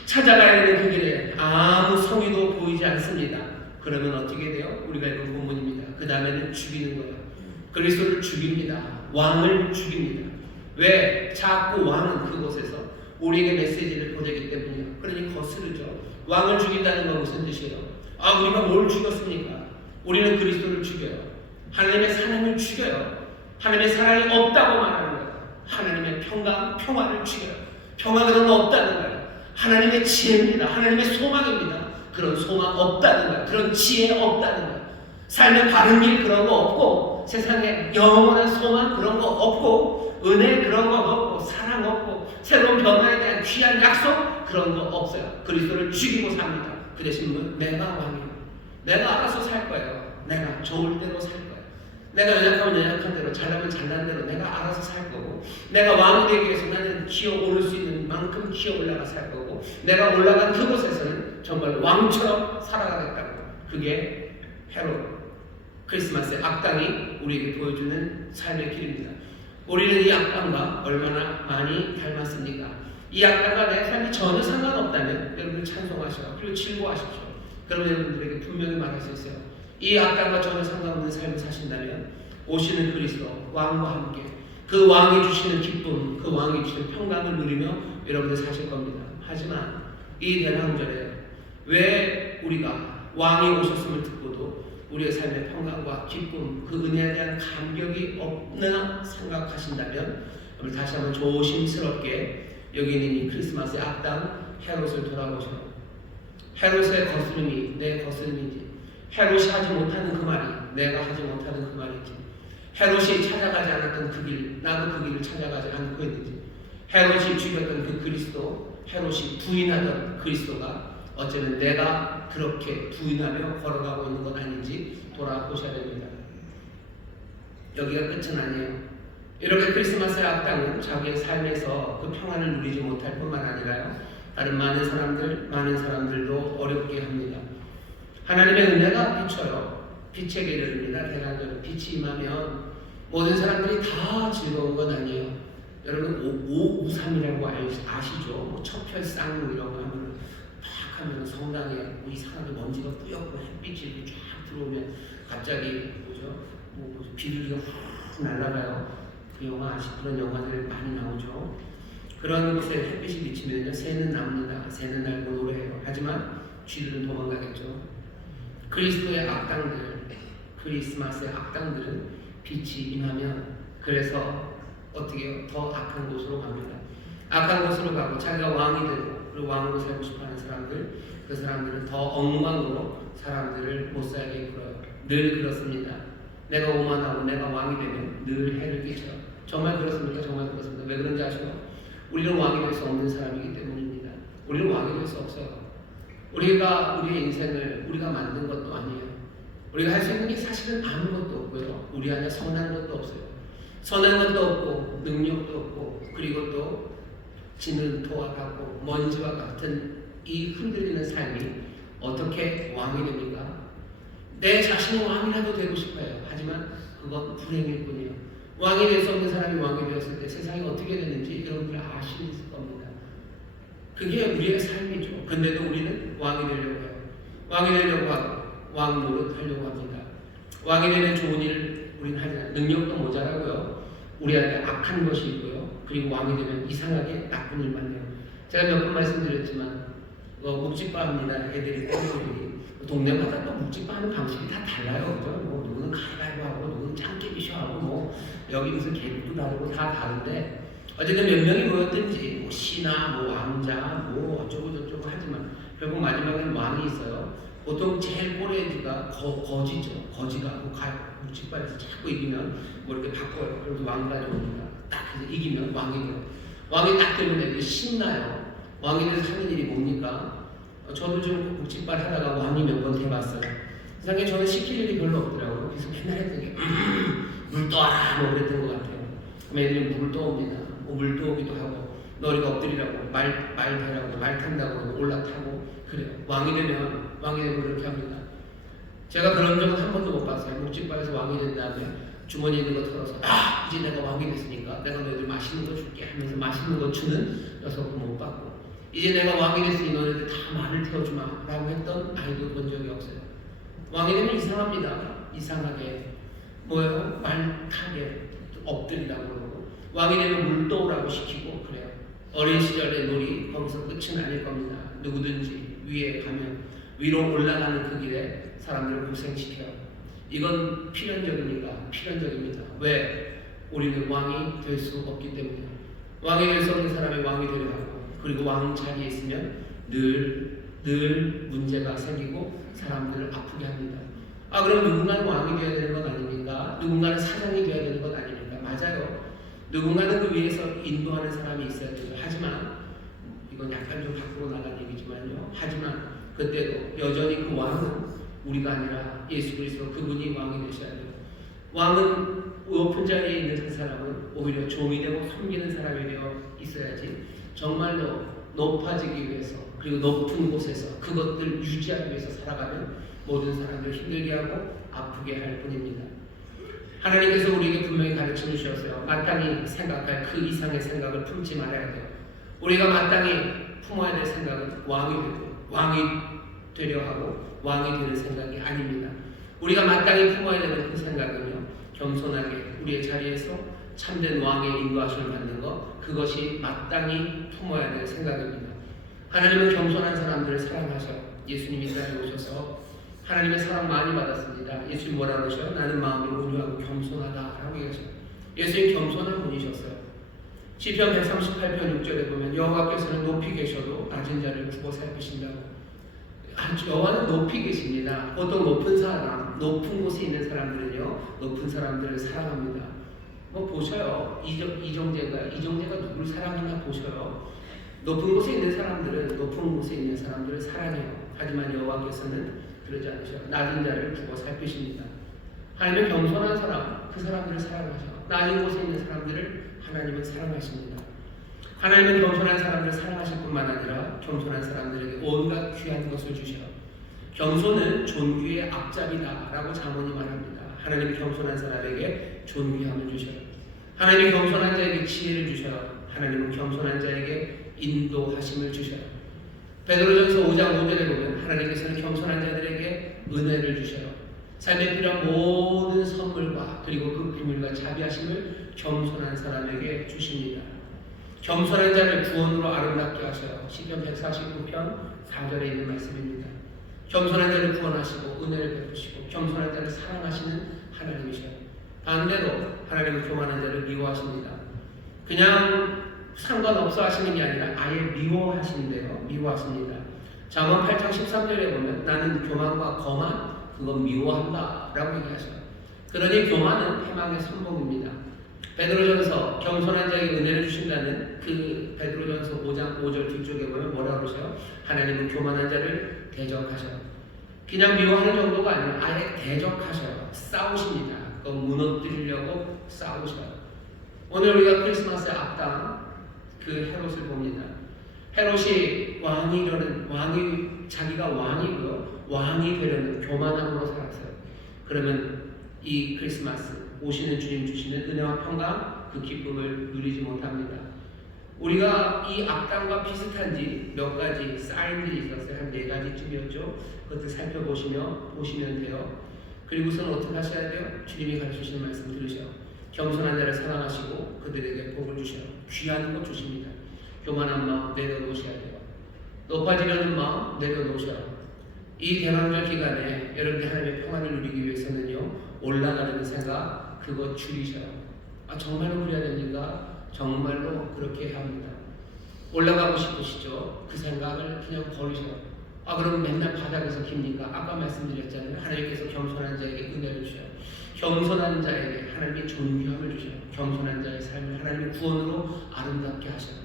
찾아가야 되는 그 길에 아무 성의도 보이지 않습니다. 그러면 어떻게 돼요? 우리가 읽은 본문입니다. 그 다음에는 죽이는 거예요. 그리스도를 죽입니다. 왕을 죽입니다. 왜? 자꾸 왕은 그곳에서 우리에게 메시지를 보내기 때문이에요. 그러니 거스르죠. 왕을 죽인다는 건 무슨 뜻이에요? 우리가 뭘 죽였습니까? 우리는 그리스도를 죽여요. 하나님의 사랑을 죽여요. 하나님의 사랑이 없다고 말하는 거예요. 하나님의 평화를 죽여요. 평화가 그런 거 없다는 거예요. 하나님의 지혜입니다. 하나님의 소망입니다. 그런 소망 없다는 거예요. 그런 지혜 없다는 거예요. 삶의 바른 길 그런 거 없고 세상에 영원한 소망 그런 거 없고 은혜 그런 거 없고 사랑 없고 새로운 변화에 대한 귀한 약속 그런 거 없어요. 그리스도를 죽이고 삽니다. 그 대신 내가 왕이에요. 내가 알아서 살 거예요. 내가 좋을 대로 살 거예요. 내가 연약하면 연약한 대로 잘나면 잘난 대로 내가 알아서 살 거고 내가 왕이 되기 위해서 나는 기어오를 수 있는 만큼 기어 올라가 살 거고 내가 올라간 그곳에서는 정말 왕처럼 살아가겠다고. 그게 헤롯 크리스마스의 악당이 우리에게 보여주는 삶의 길입니다. 우리는 이 악당과 얼마나 많이 닮았습니까? 이 악당과 내 삶이 전혀 상관없다면 여러분들 찬송하시고 그리고 즐거워하십시오. 그러면 여러분들에게 분명히 말할 수 있어요. 이 악당과 전혀 상관없는 삶을 사신다면 오시는 그리스도 왕과 함께 그 왕이 주시는 기쁨, 그 왕이 주시는 평강을 누리며 여러분들 사실 겁니다. 하지만 이 대강절에 왜 우리가 왕이 오셨음을 듣고도 우리의 삶의 평강과 기쁨, 그 은혜에 대한 감격이 없나 생각하신다면 오늘 다시 한번 조심스럽게 여기 있는 이 크리스마스의 악당 헤롯을 돌아보셔요. 헤롯의 거스름이 내 거스름인지 헤롯이 하지 못하는 그 말이 내가 하지 못하는 그 말인지 헤롯이 찾아가지 않았던 그 길 나도 그 길을 찾아가지 않고 있는지 헤롯이 죽였던 그 그리스도 헤롯이 부인하던 그리스도가 어쩌면 내가 그렇게 부인하며 걸어가고 있는 건 아닌지 돌아보셔야 됩니다. 여기가 끝은 아니에요. 이렇게 크리스마스의 악당은 자기의 삶에서 그 평안을 누리지 못할 뿐만 아니라요. 다른 많은 사람들도 어렵게 합니다. 하나님의 은혜가 비쳐요. 빛에게 이르릅니다. 대강절에 빛이 임하면 모든 사람들이 다 즐거운 건 아니에요. 여러분 553이라고 아시죠? 뭐 첩혈상 이런 거 하면 팍 하면 성당에 이상하게 먼지가 뿌옇고 햇빛이 이렇게 쫙 들어오면 갑자기 비둘기가 훅 날아가요. 그 영화 그런 영화들 많이 나오죠. 그런 곳에 햇빛이 비치면요 새는 납니다. 새는 날고 노래해요. 하지만 쥐들은 도망가겠죠. 그리스도의 악당들, 크리스마스의 악당들은 빛이 임하면 그래서 어떻게 해요? 더 악한 곳으로 갑니다. 악한 곳으로 가고 자기가 왕이 되고 그리고 왕으로 살고 싶어하는 사람들, 그 사람들은 더 엉망으로 사람들을 못 살게 이끌어요. 늘 그렇습니다. 내가 오만하고 내가 왕이 되면 늘 해를 끼쳐요. 정말 그렇습니까? 정말 그렇습니다. 왜 그런지 아시죠? 우리는 왕이 될 수 없는 사람이기 때문입니다. 우리는 왕이 될 수 없어요. 우리가 우리의 인생을 우리가 만든 것도 아니에요. 우리가 할 수 있는 게 사실은 아무것도 없고요. 우리 안에 선한 것도 없어요. 선한 것도 없고 능력도 없고 그리고 또 지는 토와 같고 먼지와 같은 이 흔들리는 삶이 어떻게 왕이 됩니까? 내 자신이 왕이라도 되고 싶어요. 하지만 그건 불행일 뿐이에요. 왕이 될 수 없는 사람이 왕이 되었을 때 세상이 어떻게 되는지 여러분들 아실 겁니다. 그게 우리의 삶이죠. 근데도 우리는 왕이 되려고 해요. 왕이 되려고 하고 왕 노릇하려고 합니다. 왕이 되면 좋은 일 우리는 하지만 능력도 모자라고요. 우리한테 악한 것이 있고요. 그리고 왕이 되면 이상하게 나쁜 일만 해요. 제가 몇 번 말씀드렸지만 묵찌빠 합니다. 애들이 동네마다 또 묵찌빠 하는 방식이 다 달라요. 그죠? 뭐 누구는 가위바위보 하고 누구는 짱깨비쇼 하고 뭐 여기 무슨 개국도 다르고 다 다른데 어쨌든 몇 명이 모였든지 뭐 신하, 뭐 왕자, 뭐 어쩌고 저쩌고 하지만 결국 마지막에는 왕이 있어요. 보통 제일 꼬레지가 거지죠. 거지가 뭐 묵찌빠에서 자꾸 이기면 뭐 이렇게 바꿔요. 그래서 왕까지 옵니다. 딱 해서 이기면 왕이 돼요. 왕이 딱 되면 애들이 신나요. 왕이 돼서 하는 일이 뭡니까? 저도 좀 묵찌발 하다가 왕이 몇 번 돼봤어요. 세상에 저는 시킬 일이 별로 없더라고요. 그래서 맨날 했던 게 물 떠라 뭐 그랬던 것 같아요. 그럼 애들이 물을 떠옵니다. 물 떠오기도 하고 너희가 엎드리라고 말 대라고 말 탄다고 올라타고 그래요. 왕이 되면 그렇게 합니다. 제가 그런 적은 한 번도 못 봤어요. 묵찌발에서 왕이 된 다음에 주머니에 있는 거 털어서 이제 내가 왕이 됐으니까 내가 너희들 맛있는 거 줄게 하면서 맛있는 거 주는 녀석도 못 봤고 이제 내가 왕이 됐으니 너희들 다 말을 태워주마 라고 했던 아이도 본 적이 없어요. 왕이 되면 이상합니다. 이상하게 뭐예요? 말 타게 엎드리라고 그러고 왕이 되면 물 떠오라고 시키고 그래요. 어린 시절의 놀이 거기서 끝은 아닐 겁니다. 누구든지 위에 가면 위로 올라가는 그 길에 사람들을 고생시켜요. 이건 필연적입니다. 왜? 우리는 왕이 될 수 없기 때문에. 왕이 될 수 없는 사람이 왕이 되려 하고 그리고 왕 자리에 있으면 늘 문제가 생기고 사람들을 아프게 합니다. 그럼 누군가는 왕이 되어야 되는 것 아닙니까? 누군가는 사장이 되어야 되는 것 아닙니까? 맞아요. 누군가는 그 위에서 인도하는 사람이 있어야 돼요. 하지만 이건 약간 좀 밖으로 나간 얘기지만요. 하지만 그때도 여전히 그 왕은 우리가 아니라 예수 그리스도 그분이 왕이 되셔야 돼요. 왕은 높은 자리에 있는 그 사람은 오히려 종이 되고 섬기는 사람이 되어 있어야지 정말로 높아지기 위해서 그리고 높은 곳에서 그것들 유지하기 위해서 살아가면 모든 사람들 힘들게 하고 아프게 할 뿐입니다. 하나님께서 우리에게 분명히 가르쳐 주셨어요. 마땅히 생각할 그 이상의 생각을 품지 말아야 돼요. 우리가 마땅히 품어야 될 생각은 왕이 되려 하고 왕이 되는 생각이 아닙니다. 우리가 마땅히 품어야 되는 그 생각은요. 겸손하게 우리의 자리에서 참된 왕의 인도하심을 받는 것 그것이 마땅히 품어야 될 생각입니다. 하나님은 겸손한 사람들을 사랑하셔. 예수님이 이 땅에 오셔서 하나님의 사랑 많이 받았습니다. 예수님 뭐라고 그러셔요? 나는 마음이 온유하고 겸손하다라고 얘기하셔요. 예수님 겸손한 분이셨어요. 시편 138편 6절에 보면 여호와께서는 높이 계셔도 낮은 자를 두고 살피신다고. 여호와는 높이 계십니다. 보통 높은 사람, 높은 곳에 있는 사람들은요, 높은 사람들을 사랑합니다. 보셔요. 이정재가 누구를 사랑하나 보셔요. 높은 곳에 있는 사람들은 높은 곳에 있는 사람들을 사랑해요. 하지만 여호와께서는 그러지 않으셔요. 낮은 자를 두고 살피십니다. 하나님은 겸손한 사람, 그 사람들을 사랑하셔. 낮은 곳에 있는 사람들을 하나님은 사랑하십니다. 하나님은 겸손한 사람들을 사랑하실 뿐만 아니라 겸손한 사람들에게 온갖 귀한 것을 주셔. 겸손은 존귀의 앞잡이다 라고 잠언이 말합니다. 하나님은 겸손한 사람에게 존귀함을 주셔요. 하나님은 겸손한 자에게 지혜를 주셔요. 하나님은 겸손한 자에게 인도하심을 주셔요. 베드로전서 5장 5절에 보면 하나님께서는 겸손한 자들에게 은혜를 주셔요. 삶에 필요한 모든 선물과 그리고 그 비밀과 자비하심을 겸손한 사람에게 주십니다. 겸손한 자를 구원으로 아름답게 하셔요. 시편 149편 4절에 있는 말씀입니다. 겸손한 자를 구원하시고 은혜를 베푸시고 겸손한 자를 사랑하시는 하나님이셔요. 반대로 하나님은 교만한 자를 미워하십니다. 그냥 상관없어 하시는 게 아니라 아예 미워하신대요. 미워하십니다. 잠언 8장 13절에 보면 나는 교만과 거만 그건 미워한다 라고 얘기하셔요. 그러니 교만은 패망의 선봉입니다. 베드로전서 겸손한 자에게 은혜를 주신다는 그 베드로전서 5장 5절 뒤쪽에 보면 뭐라고 그러셔요? 하나님은 교만한 자를 대적하셔요. 그냥 미워하는 정도가 아니라 아예 대적하셔요. 싸우십니다. 그건 무너뜨리려고 싸우셔요. 오늘 우리가 크리스마스의 앞당 그 헤롯을 봅니다. 헤롯이 자기가 왕이고요. 왕이 되려는 교만함으로 살았어요. 그러면 이 크리스마스 오시는 주님 주시는 은혜와 평강 그 기쁨을 누리지 못합니다. 우리가 이 악당과 비슷한지 몇 가지 사인들이 있었어요. 한 4가지쯤이었죠. 그것들 보시면 돼요. 그리고선 어떻게 하셔야 돼요? 주님이 가르치시는 말씀 들으셔요. 겸손한 자를 사랑하시고 그들에게 복을 주셔요. 귀한 것 주십니다. 교만한 마음 내려놓으셔야 돼요. 높아지려는 마음 내려놓으셔요. 이 대강절 기간에 여러분들 하나님의 평안을 누리기 위해서는요, 올라가려는 생각 그거 줄이셔요. 정말로 그래야 됩니까? 정말로 그렇게 해야 합니다. 올라가고 싶으시죠? 그 생각을 그냥 버리셔요. 그럼 맨날 바닥에서 깁니까? 아까 말씀드렸잖아요. 하나님께서 겸손한 자에게 은혜를 주셔요. 겸손한 자에게 하나님이 존귀함을 주셔요. 겸손한 자의 삶을 하나님의 구원으로 아름답게 하셔요.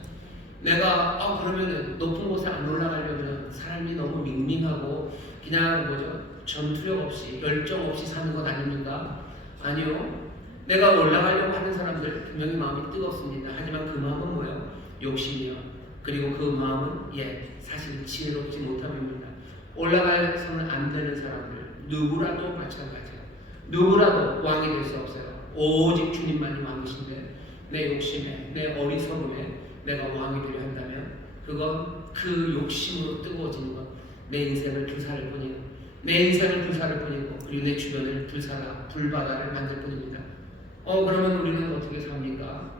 내가 그러면은 높은 곳에 안 올라가려면 사람이 너무 밍밍하고 그냥 전투력 없이 열정 없이 사는 것 아닙니까? 아니요. 내가 올라가려고 하는 사람들 분명히 마음이 뜨겁습니다. 하지만 그 마음은 뭐예요? 욕심이요. 그리고 그 마음은 사실 지혜롭지 못함입니다. 올라가서는 안 되는 사람들 누구라도 마찬가지예요. 누구라도 왕이 될 수 없어요. 오직 주님만이 왕이신데 내 욕심에 내 어리석음에 내가 왕이 되려 한다면 그건 그 욕심으로 뜨거워지는 것. 내 인생을 불살을 뿐이고 내 인생을 불살을 뿐이고 그리고 내 주변을 불바다를 만들 뿐입니다. 그러면 우리는 어떻게 삽니까?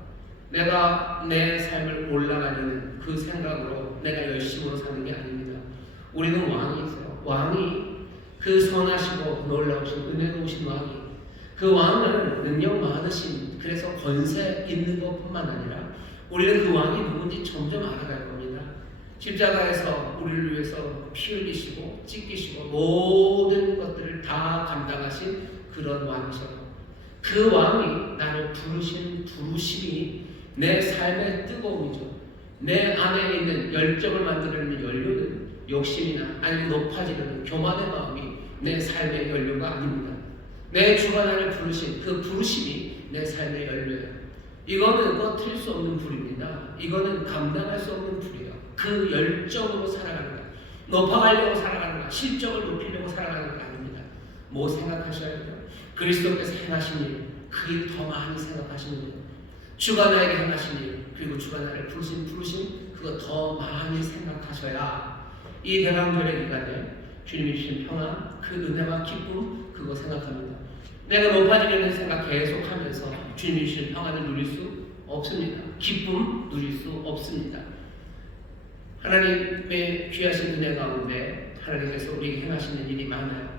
내가 내 삶을 올라가려는 그 생각으로 내가 열심으로 사는 게 아닙니다. 우리는 왕이 있어요. 왕이 그 선하시고 놀라우신 은혜로우신 왕이 그 왕은 능력 많으신 그래서 권세 있는 것뿐만 아니라 우리는 그 왕이 누군지 점점 알아갈 겁니다. 십자가에서 우리를 위해서 피 흘리시고 찢기시고 모든 것들을 다 감당하신 그런 왕이셔요. 그 왕이 나를 부르신 부르심이 내 삶의 뜨거움이죠. 내 안에 있는 열정을 만들어내는 연료는 욕심이나 아니면 높아지려는 교만의 마음이 내 삶의 연료가 아닙니다. 내 주가 나를 부르신 그 부르심이 내 삶의 연료예요. 이거는 꺼트릴 수 없는 불입니다. 이거는 감당할 수 없는 불이에요. 그 열정으로 살아가는 거예요. 높아가려고 살아가는 거예요. 실적을 높이려고 살아가는 거 아닙니다. 뭐 생각하셔야 돼요? 그리스도께서 행하신 일, 그 일 더 많이 생각하시는 거예요. 주가 나에게 행하신 일, 그리고 주가 나를 부르신 그거 더 많이 생각하셔야 이 대강절의 기간에 주님이 주신 평안, 그 은혜와 기쁨 그거 생각합니다. 내가 높아지려는 생각 계속하면서 주님이 주신 평안을 누릴 수 없습니다. 기쁨 누릴 수 없습니다. 하나님의 귀하신 은혜 가운데 하나님께서 우리에게 행하시는 일이 많아요.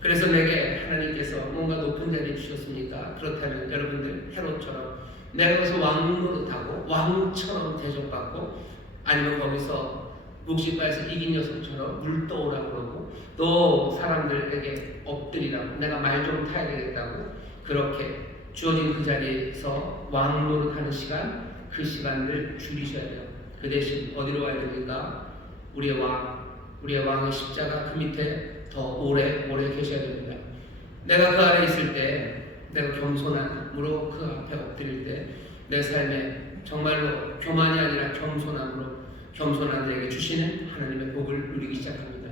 그래서 내게 하나님께서 뭔가 높은 자리를 주셨습니까? 그렇다면 여러분들 헤롯처럼 내가 거기서 왕 노릇하고 왕처럼 대접받고 아니면 거기서 묵시바에서 이긴 녀석처럼 물 떠오라고 그러고 또 사람들에게 엎드리라고 내가 말 좀 타야 되겠다고 그렇게 주어진 그 자리에서 왕 노릇하는 시간 그 시간을 줄이셔야 돼요. 그 대신 어디로 와야 됩니까? 우리의 왕의 십자가 그 밑에 더 오래 계셔야 됩니다. 내가 그 아래 있을 때 내가 겸손함으로 그 앞에 엎드릴 때 내 삶에 정말로 교만이 아니라 겸손함으로 겸손한 자에게 주시는 하나님의 복을 누리기 시작합니다.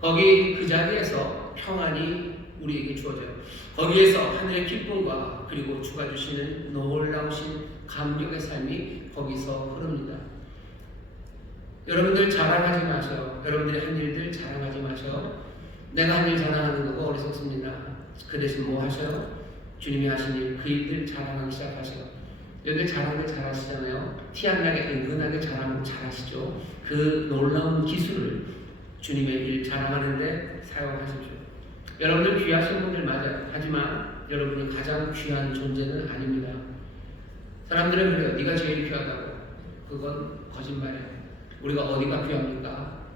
거기 그 자리에서 평안이 우리에게 주어져요. 거기에서 하늘의 기쁨과 그리고 주가 주시는 놀라우신 감격의 삶이 거기서 흐릅니다. 여러분들 자랑하지 마셔요. 여러분들이 한 일들 자랑하지 마셔요. 내가 한 일 자랑하는 거고 어리석습니다. 그 대신 뭐 하셔요? 주님이 하신 일, 그 일들 자랑하기 시작하셔요. 여러분들 자랑을 잘하시잖아요. 티 안 나게 은근하게 잘하시죠. 그 놀라운 기술을 주님의 일 자랑하는데 사용하십시오. 여러분들 귀하신 분들 맞아요. 하지만 여러분이 가장 귀한 존재는 아닙니다. 사람들은 그래요. 네가 제일 귀하다고. 그건 거짓말이에요. 우리가 어디가 귀합니까?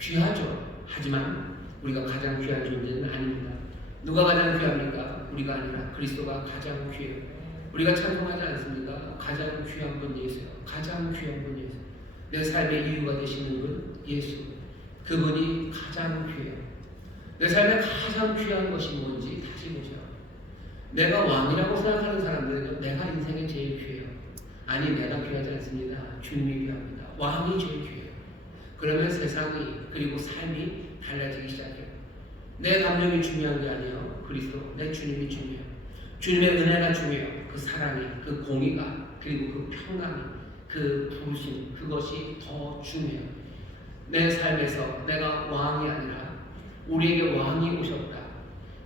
귀하죠. 하지만 우리가 가장 귀한 존재는 아닙니다. 누가 가장 귀합니까? 우리가 아니라 그리스도가 가장 귀해요. 우리가 찬송하지 않습니까? 가장 귀한 분 예수요. 가장 귀한 분 예수. 내 삶의 이유가 되시는 분 예수. 그분이 가장 귀해요. 내 삶에 가장 귀한 것이 뭔지 다시 보세요. 내가 왕이라고 생각하는 사람들은 내가 인생에 제일 귀해요. 아니 내가 귀하지 않습니다. 주님이 귀합니다. 왕이 제일 귀해요. 그러면 세상이 그리고 삶이 달라지기 시작해요. 내 감정이 중요한 게 아니에요. 그리스도 내 주님이 중요해요. 주님의 은혜가 중요해요. 그 사랑이, 그 공의가, 그리고 그 평강이, 그 부르심, 그것이 더 중요해요. 내 삶에서 내가 왕이 아니라 우리에게 왕이 오셨다.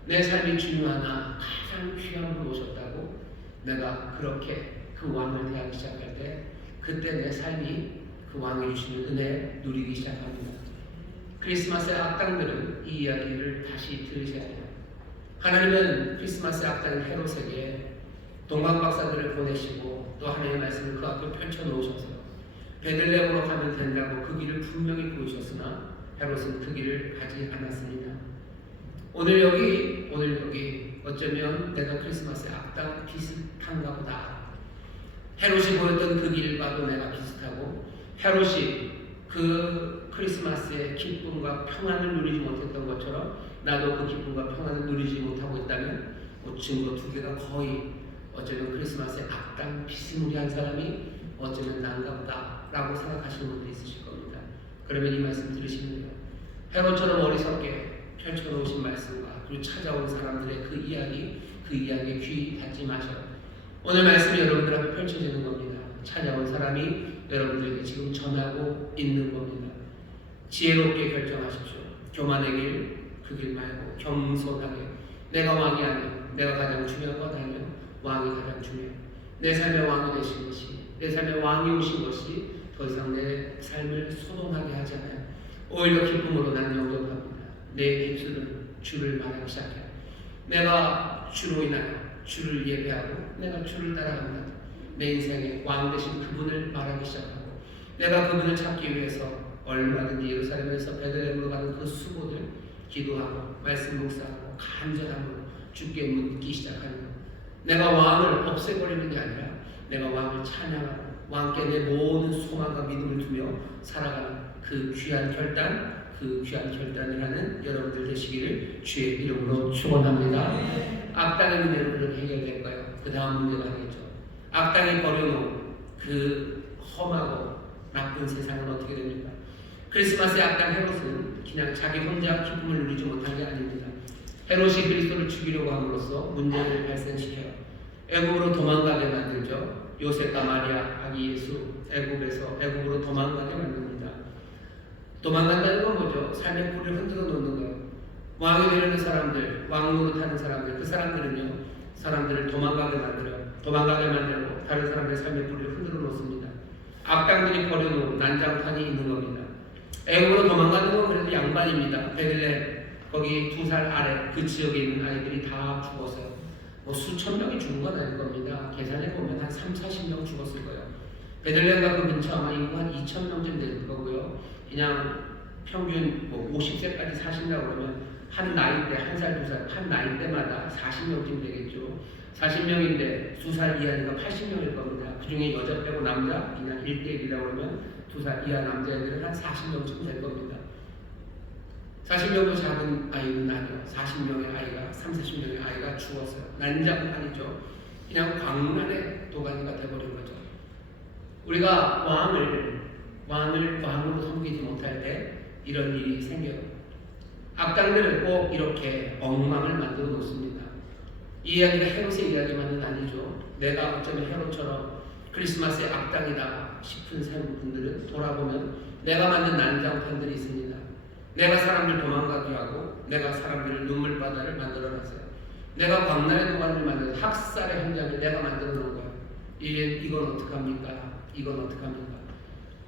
내 삶이 중요하나 가장 귀한 분 오셨다고 내가 그렇게 그 왕을 대하기 시작할 때 그때 내 삶이 그 왕이 주시는 은혜 누리기 시작합니다. 크리스마스의 악당들은 이 이야기를 다시 들으셔야 해요. 하나님은 크리스마스의 악당인 헤롯에게 동방박사들을 보내시고 또 하나님의 말씀을 그 앞에 펼쳐놓으셔서 베들레헴으로 가면 된다고 그 길을 분명히 보이셨으나 헤롯은 그 길을 가지 않았습니다. 오늘 여기 어쩌면 내가 크리스마스의 악당 비슷한가 보다. 헤롯이 보였던 그 길과도 내가 비슷하고 헤롯이 그 크리스마스의 기쁨과 평안을 누리지 못했던 것처럼 나도 그 기쁨과 평안을 누리지 못하고 있다면 증거 두 개가 거의 어쩌면 크리스마스의 악당 비스무리한 사람이 어쩌면 난가 보다 라고 생각하시는 분도 있으실 겁니다. 그러면 이 말씀 들으시면요, 헤롯처럼 어리석게 펼쳐놓으신 말씀과 그리고 찾아온 사람들의 그 이야기에 귀 닫지 마셔요. 오늘 말씀이 여러분들 앞에 펼쳐지는 겁니다. 찾아온 사람이 여러분들에게 지금 전하고 있는 겁니다. 지혜롭게 결정하십시오. 교만의 길, 그 길 말고 겸손하게 내가 왕이 아니요, 내가 가장 중요한 것 아니요, 왕이 가장 중요해요. 내 삶의 왕이 되신 것이, 내 삶의 왕이 오신 것이 더 이상 내 삶을 소동하게 하지 않아요. 오히려 기쁨으로 난 영접합니다. 내 입술은 주를 말하기 시작해요. 내가 주로 인하여 주를 예배하고 내가 주를 따라갑니다. 내 인생의 왕 되신 그분을 말하기 시작하고 내가 그분을 찾기 위해서 얼마든지 예루살렘에서 베들레헴으로 가는 그 수고들 기도하고 말씀 묵상하고 간절함으로 주께 묻기 시작하는 것. 내가 왕을 없애버리는 게 아니라 내가 왕을 찬양하고 왕께 내 모든 소망과 믿음을 두며 살아가는 그 귀한 결단을 하는 여러분들 되시기를 주의 이름으로 축원합니다. 악당의 문제는 그렇게 해결될 거예요. 그 다음 문제가 하겠죠. 악당이 버려놓은 그 험하고 나쁜 세상은 어떻게 됩니까? 크리스마스의 악당 헤롯은 그냥 자기 혼자 기쁨을 누리지 못한 게 아닙니다. 헤롯이 그리스도를 죽이려고 함으로써 문제를 발생시켜요. 애굽으로 도망가게 만들죠. 요셉과 마리아, 아기 예수 애굽으로 도망가게 만듭니다. 도망간다는 건 뭐죠? 삶의 뿌리를 흔들어 놓는 거예요. 왕이 되려는 사람들, 왕 노릇하는 사람들, 그 사람들은요, 사람들을 도망가게 만들고 다른 사람들의 삶의 뿌리를 흔들어 놓습니다. 악당들이 버려놓은 난장판이 있는 겁니다. 애굽으로 도망가는 건 그래도 양반입니다. 베들레헴 거기 2살 아래 그 지역에 있는 아이들이 다 죽었어요. 뭐 수천 명이 죽은 건 아닐 겁니다. 계산해 보면 한 30-40명 죽었을 거예요. 베들레헴과 그 근처 아마 인구 한 2,000명쯤 될 거고요. 그냥 평균 뭐 50세까지 사신다고 그러면 한 나이 때, 1살, 2살, 한 나이 때마다 40명쯤 되겠죠. 40명인데 2살 이하니까 80명일 겁니다. 그 중에 여자 빼고 남자 그냥 1대1이라고 그러면 2살 이하 남자애들은 한 40명쯤 될 겁니다. 40명도 작은 아이는 아니에요. 40명의 아이가, 30-40명의 아이가 죽었어요. 난장판이죠. 그냥 광란의 도가니가 돼버린 거죠. 우리가 왕으로 섬기지 못할 때 이런 일이 생겨요. 악당들은 꼭 이렇게 엉망을 만들어 놓습니다. 이 이야기가 헤롯의 이야기만은 아니죠. 내가 어쩌면 헤롯처럼 크리스마스의 악당이다 싶은 분들은 돌아보면 내가 만든 난장판들이 있습니다. 내가 사람들 도망가게 하고 내가 사람들을 눈물바다를 만들어놨어요. 내가 광란의 도가니를 만들어서 학살의 현장을 내가 만들어 놓은 거예요. 이건 어떡합니까? 이건 어떡합니까?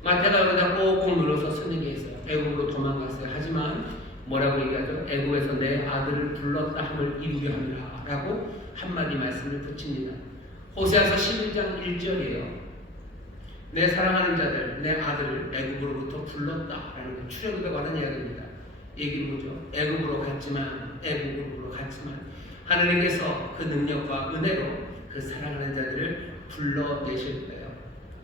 마태가 여기다 꼭꼭 눌러서 쓰는 게 있어요. 애굽으로 도망갔어요. 하지만 뭐라고 얘기하죠? 애굽에서 내 아들을 불렀다 함을 이루려 함이라 라고 한마디 말씀을 붙입니다. 호세아서 11장 1절이에요. 내 사랑하는 자들, 내 아들을 애굽으로부터 불렀다라는 거 출애굽에 관한 이야기입니다. 얘기 뭐죠? 애굽으로 갔지만 하나님께서 그 능력과 은혜로 그 사랑하는 자들을 불러내실 거예요.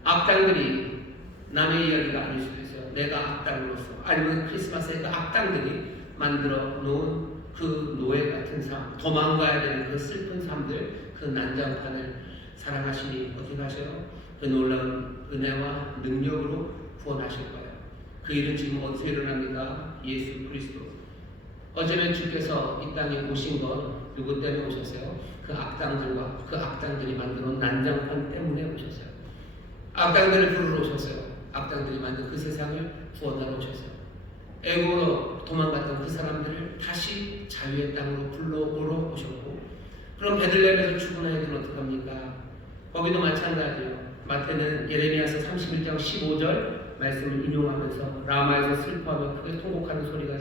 악당들이 남의 이야기가 아닐 수도 있어요. 내가 악당으로서 아니면 크리스마스에 그 악당들이 만들어 놓은 그 노예 같은 삶, 도망가야 되는 그 슬픈 삶들, 그 난장판을 사랑하시니 어떻게 하셔요? 그 놀라운 은혜와 능력으로 구원하실 거예요. 그 일은 지금 어디서 일어납니까? 예수 그리스도. 어쩌면 주께서 이 땅에 오신 건 누구 때문에 오셨어요? 그 악당들과 그 악당들이 만들어놓은 난장판 때문에 오셨어요. 악당들을 부르러 오셨어요. 악당들이 만든 그 세상을 구원하러 오셨어요. 애국으로 도망갔던 그 사람들을 다시 자유의 땅으로 불러오러 오셨고, 그럼 베들레헴에서 죽은 아이들은 어떡합니까? 거기도 마찬가지예요. 마태는 예레미야서 31장 15절 말씀을 인용하면서 라마에서 슬퍼하며 크게 통곡하는 소리가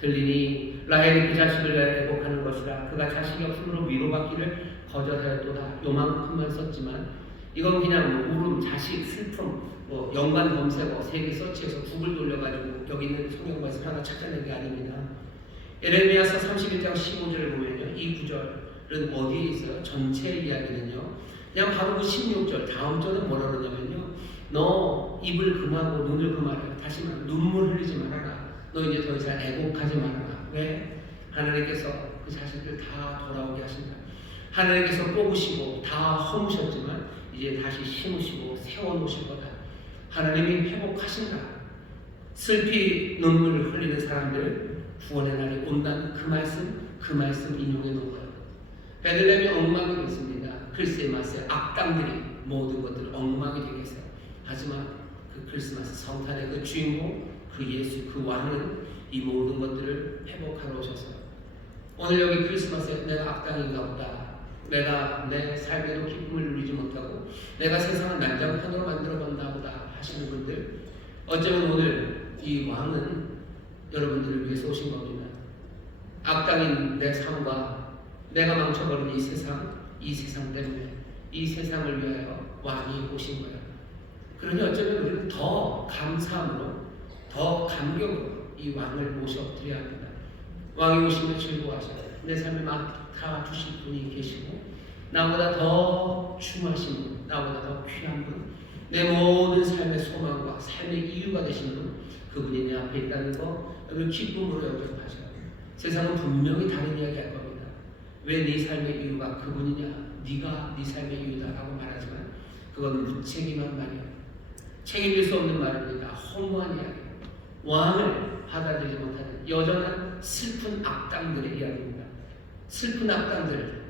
들리니 라헬이 그 자식을 위하여 애곡하는 것이라. 그가 자식이 없으므로 위로받기를 거절하였도다. 요만큼만 썼지만 이건 그냥 울음, 자식, 슬픔, 연관 검색어 3개 서치해서 구글 돌려가지고 여기 있는 성경 말씀 하나 찾아낸 게 아닙니다. 예레미야서 31장 15절을 보면요, 이 구절은 어디에 있어요? 전체 이야기는요, 그냥 바로 그 16절 다음 절에 뭐라 그러냐면요, 너 입을 금하고 눈을 금하라. 다시 말해 눈물 흘리지 말아라. 너 이제 더 이상 애곡하지 말아라. 왜? 하나님께서 그 자식들 다 돌아오게 하신다. 하나님께서 뽑으시고 다 허무셨지만 이제 다시 심으시고 세워놓으실 거다. 하나님이 회복하신다. 슬피 눈물을 흘리는 사람들 구원의 날이 온다는 그 말씀 인용해 놓은 거예요. 베들레헴이 엉망이 됐습니다. 크리스마스에 악당들이 모든 것들을 엉망이 되게 했어요. 하지만 그 크리스마스 성탄의 그 주인공, 그 예수, 그 왕은 이 모든 것들을 회복하러 오셨어요. 오늘 여기 크리스마스에 내가 악당인가 보다, 내가 내 삶에도 기쁨을 누리지 못하고 내가 세상을 난장판으로 만들어 본다 보다 하시는 분들, 어쩌면 오늘 이 왕은 여러분들을 위해서 오신 겁니다. 악당인 내 삶과 내가 망쳐버린 이 세상 때문에 이 세상을 위하여 왕이 오신 거예요. 그러니 어쩌면 우리는 더 감사함으로, 더 감격으로 이 왕을 모셔드려야 합니다. 왕이 오시면 즐거워하셔요. 내 삶을 맡아주실 분이 계시고, 나보다 더 중하신 분, 나보다 더 귀한 분, 내 모든 삶의 소망과 삶의 이유가 되시는 분, 그분이 내 앞에 있다는 거 여러분 기쁨으로 영접하셔요. 세상은 분명히 다른 이야기 할 겁니다. 왜 네 삶의 이유가 그분이냐, 네가 네 삶의 이유다라고 말하지만 그건 무책임한 말이에요. 책임질 수 없는 말입니다. 허무한 이야기예요. 왕을 받아들이지 못하는 여전한 슬픈 악당들의 이야기입니다. 슬픈 악당들.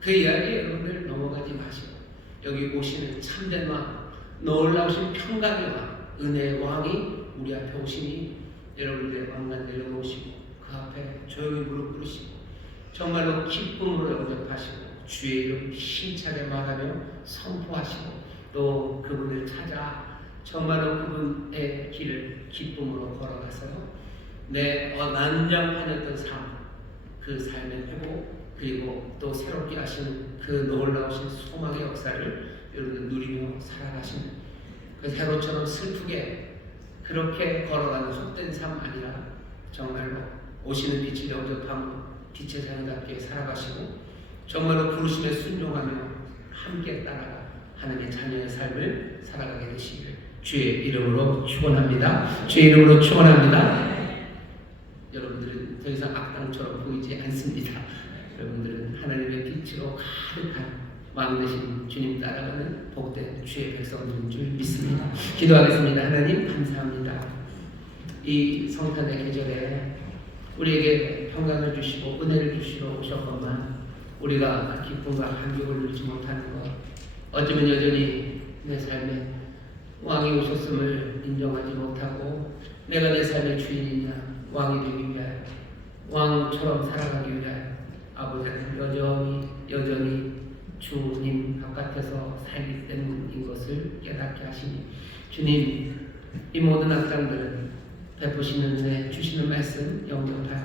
그 이야기에 여러분들 넘어가지 마시고, 여기 오시는 참된 왕, 놀라우신 평강의 왕, 은혜의 왕이 우리 앞에 오시니 여러분들의 왕만 내려놓으시고 그 앞에 조용히 무릎 꿇으시고 정말로 기쁨으로 영접하시고 주의 이름 힘차게 말하며 선포하시고 또 그분을 찾아 정말로 그분의 길을 기쁨으로 걸어가서요, 내 난장판이었던 삶, 그 삶의 회복, 그리고 또 새롭게 하시는 그 놀라우신 소망의 역사를 여러분 누리며 살아가시는, 그 세로처럼 슬프게 그렇게 걸어가는 헛된 삶 아니라 정말로 오시는 빛을 영접함으로 빛의 자녀답게 살아가시고 정말로 부르심에 순종하며 함께 따라가 하나님의 자녀의 삶을 살아가게 되시기를 주의 이름으로 축원합니다. 주의 이름으로 축원합니다. 여러분들은 더 이상 악당처럼 보이지 않습니다. 여러분들은 하나님의 빛으로 가득한 왕 되신 주님 따라가는 복된 주의 백성들인 줄 믿습니다. 기도하겠습니다. 하나님 감사합니다. 이 성탄의 계절에 우리에게 평강을 주시고 은혜를 주시러 오셨건만 우리가 그 기쁨과 감격을 누리지 못하는 것, 어쩌면 여전히 내 삶에 왕이 오셨음을 인정하지 못하고 내가 내 삶의 주인이냐, 왕이 되기 위하여 왕처럼 살아가기 위하여 아버지는 여전히 주님 바깥에서 살기 때문인 것을 깨닫게 하시니 주님, 이 모든 악당들은 베푸시는 은혜 주시는 말씀 영접하여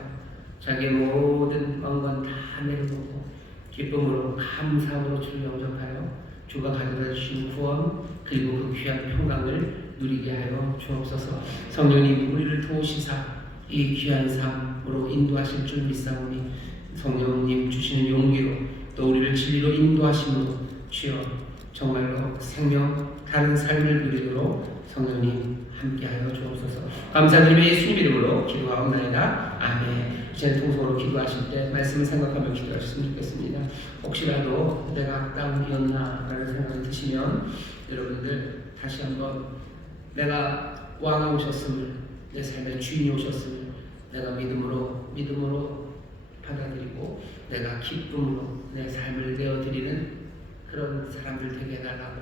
자기의 모든 왕관 다 내려놓고 기쁨으로 감사함으로 주를 영접하여 주가 가져다 주신 구원 그리고 그 귀한 평강을 누리게 하여 주옵소서. 성령님 우리를 도우시사 이 귀한 삶으로 인도하실 줄 믿사오니 성령님 주시는 용기로 또 우리를 진리로 인도하심으로 주여 정말로 생명 다른 삶을 누리도록 성령님 함께하여 주옵소서. 감사드리며 예수님 이름으로 기도하옵나이다. 아멘. 제 통성으로 기도하실 때 말씀을 생각하며 기도하셨으면 좋겠습니다. 혹시라도 내가 악당이었나 라는 생각이 드시면 여러분들 다시 한번 내가 왕이 오셨음을, 내 삶의 주인이 오셨음을 내가 믿음으로 받아들이고 내가 기쁨으로 내 삶을 내어드리는 그런 사람들 되게 해달라고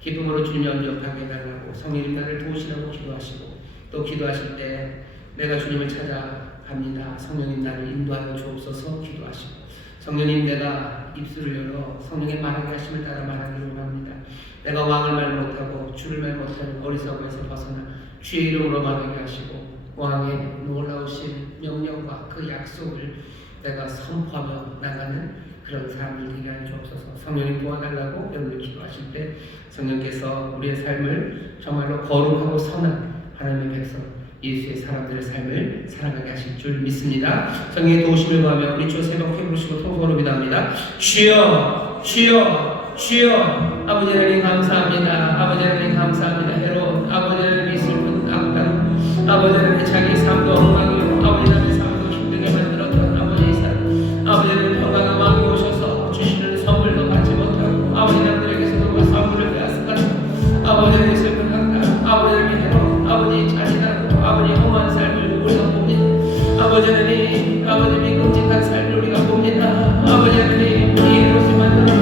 기쁨으로 주님 영접하게 해달라고 성령님 나를 도우시라고 기도하시고 또 기도하실 때 내가 주님을 찾아갑니다. 성령님 나를 인도하여 주옵소서 기도하시고 성령님 내가 입술을 열어 성령의 말하게 하심을 따라 말하기를 원합니다. 내가 왕을 말 못하고 주를 말 못하는 어리석음에서 벗어나 주의 이름으로 말하게 하시고 왕의 놀라우신 명령과 그 약속을 내가 선포하며 나가는 그런 사람을 되게 하여 주옵소서. 성령님 도와달라고 여러분들 기도하실 때 성령께서 우리의 삶을 정말로 거룩하고 선한 하나님의 백성 예수의 사람들의 삶을 살아가게 하실 줄 믿습니다. 성령의 도우심을 구하며 우리 주 새벽 회부르시고 통성으로 기도합니다. 주여 주여 주여 아버지 하나님 감사합니다. 아버지 하나님 감사합니다. 해로운 아버지 하나님의 슬픈 악당 아버지 하나님의 자기 삶도 엉망이요 아버지 하나님의 삶도 힘들게 만들었던 아버지의 삶 아버지 하나님 평강한 왕이 오셔서 주시는 선물도 받지 못하고 아버지 하나님들에게서도 그 선물을 빼앗아가는 아버지 하나님의 슬픈 악당 아버지 하나님의 해로운 아버지의 잔인하고 아버지의 험한 삶을 우리가 봅니다. 아버지 하나님 아버지의 끔찍한 삶을 우리가 봅니다. 아버지 하나님 이 이곳을 만들어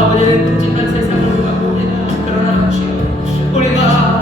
아버지의 끔찍한 세상을 우리가 봅니다. 그러나 주여 우리가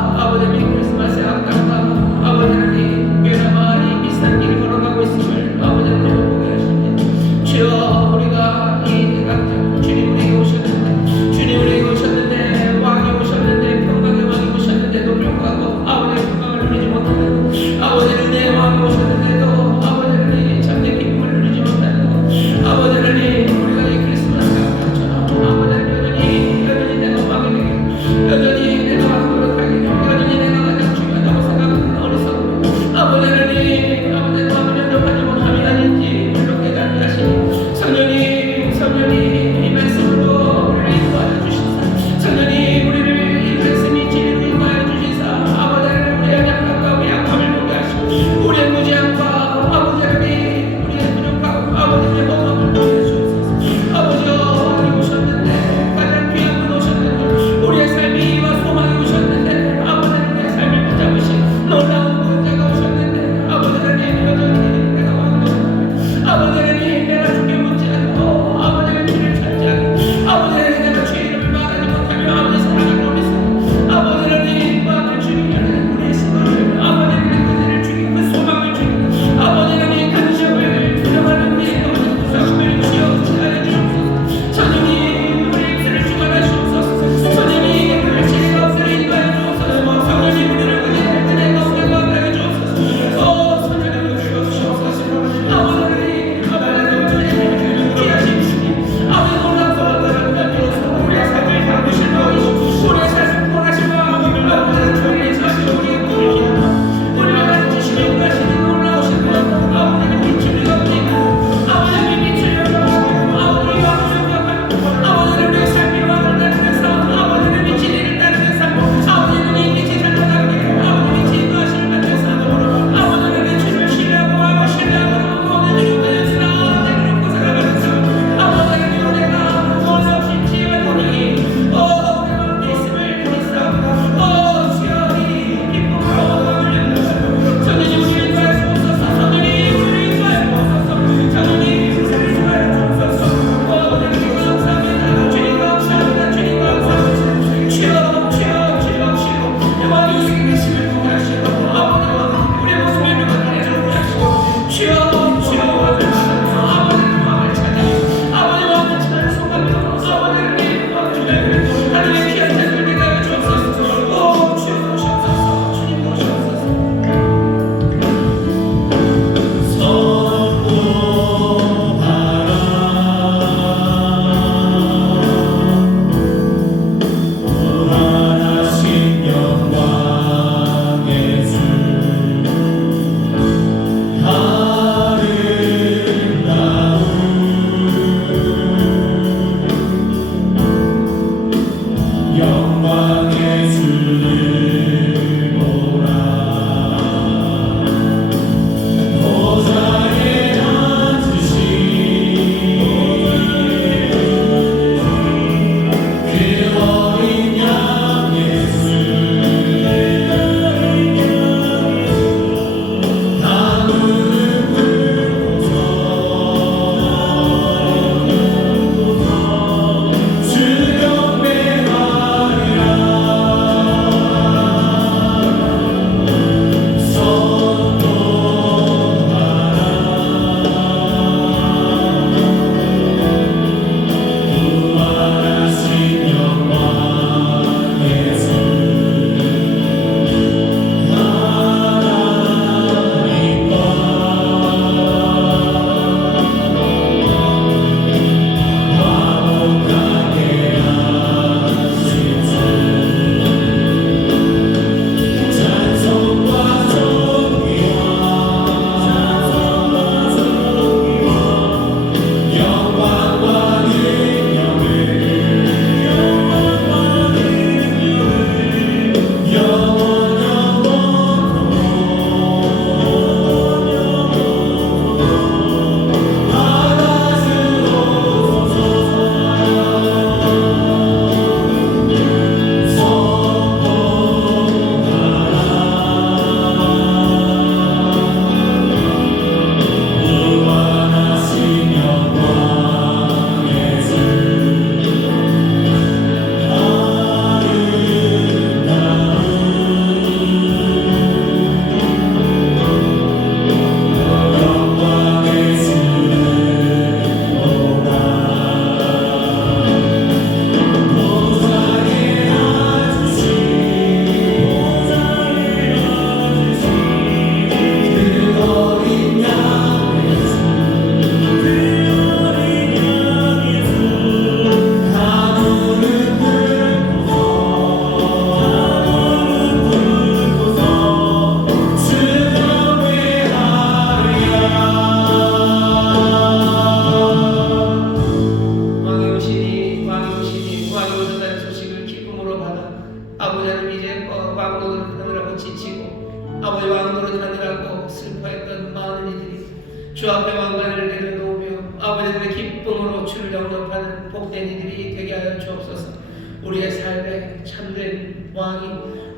아버지 하나님 이제 왕 노릇하느라고 지치고 아버지 왕 노릇하느라고 슬퍼했던 많은 이들이 주 앞에 왕관을 내려놓으며 아버지들의 기쁨으로 주를 영접하는 복된 이들이 되게 하여 주옵소서. 우리의 삶에 참된 왕이,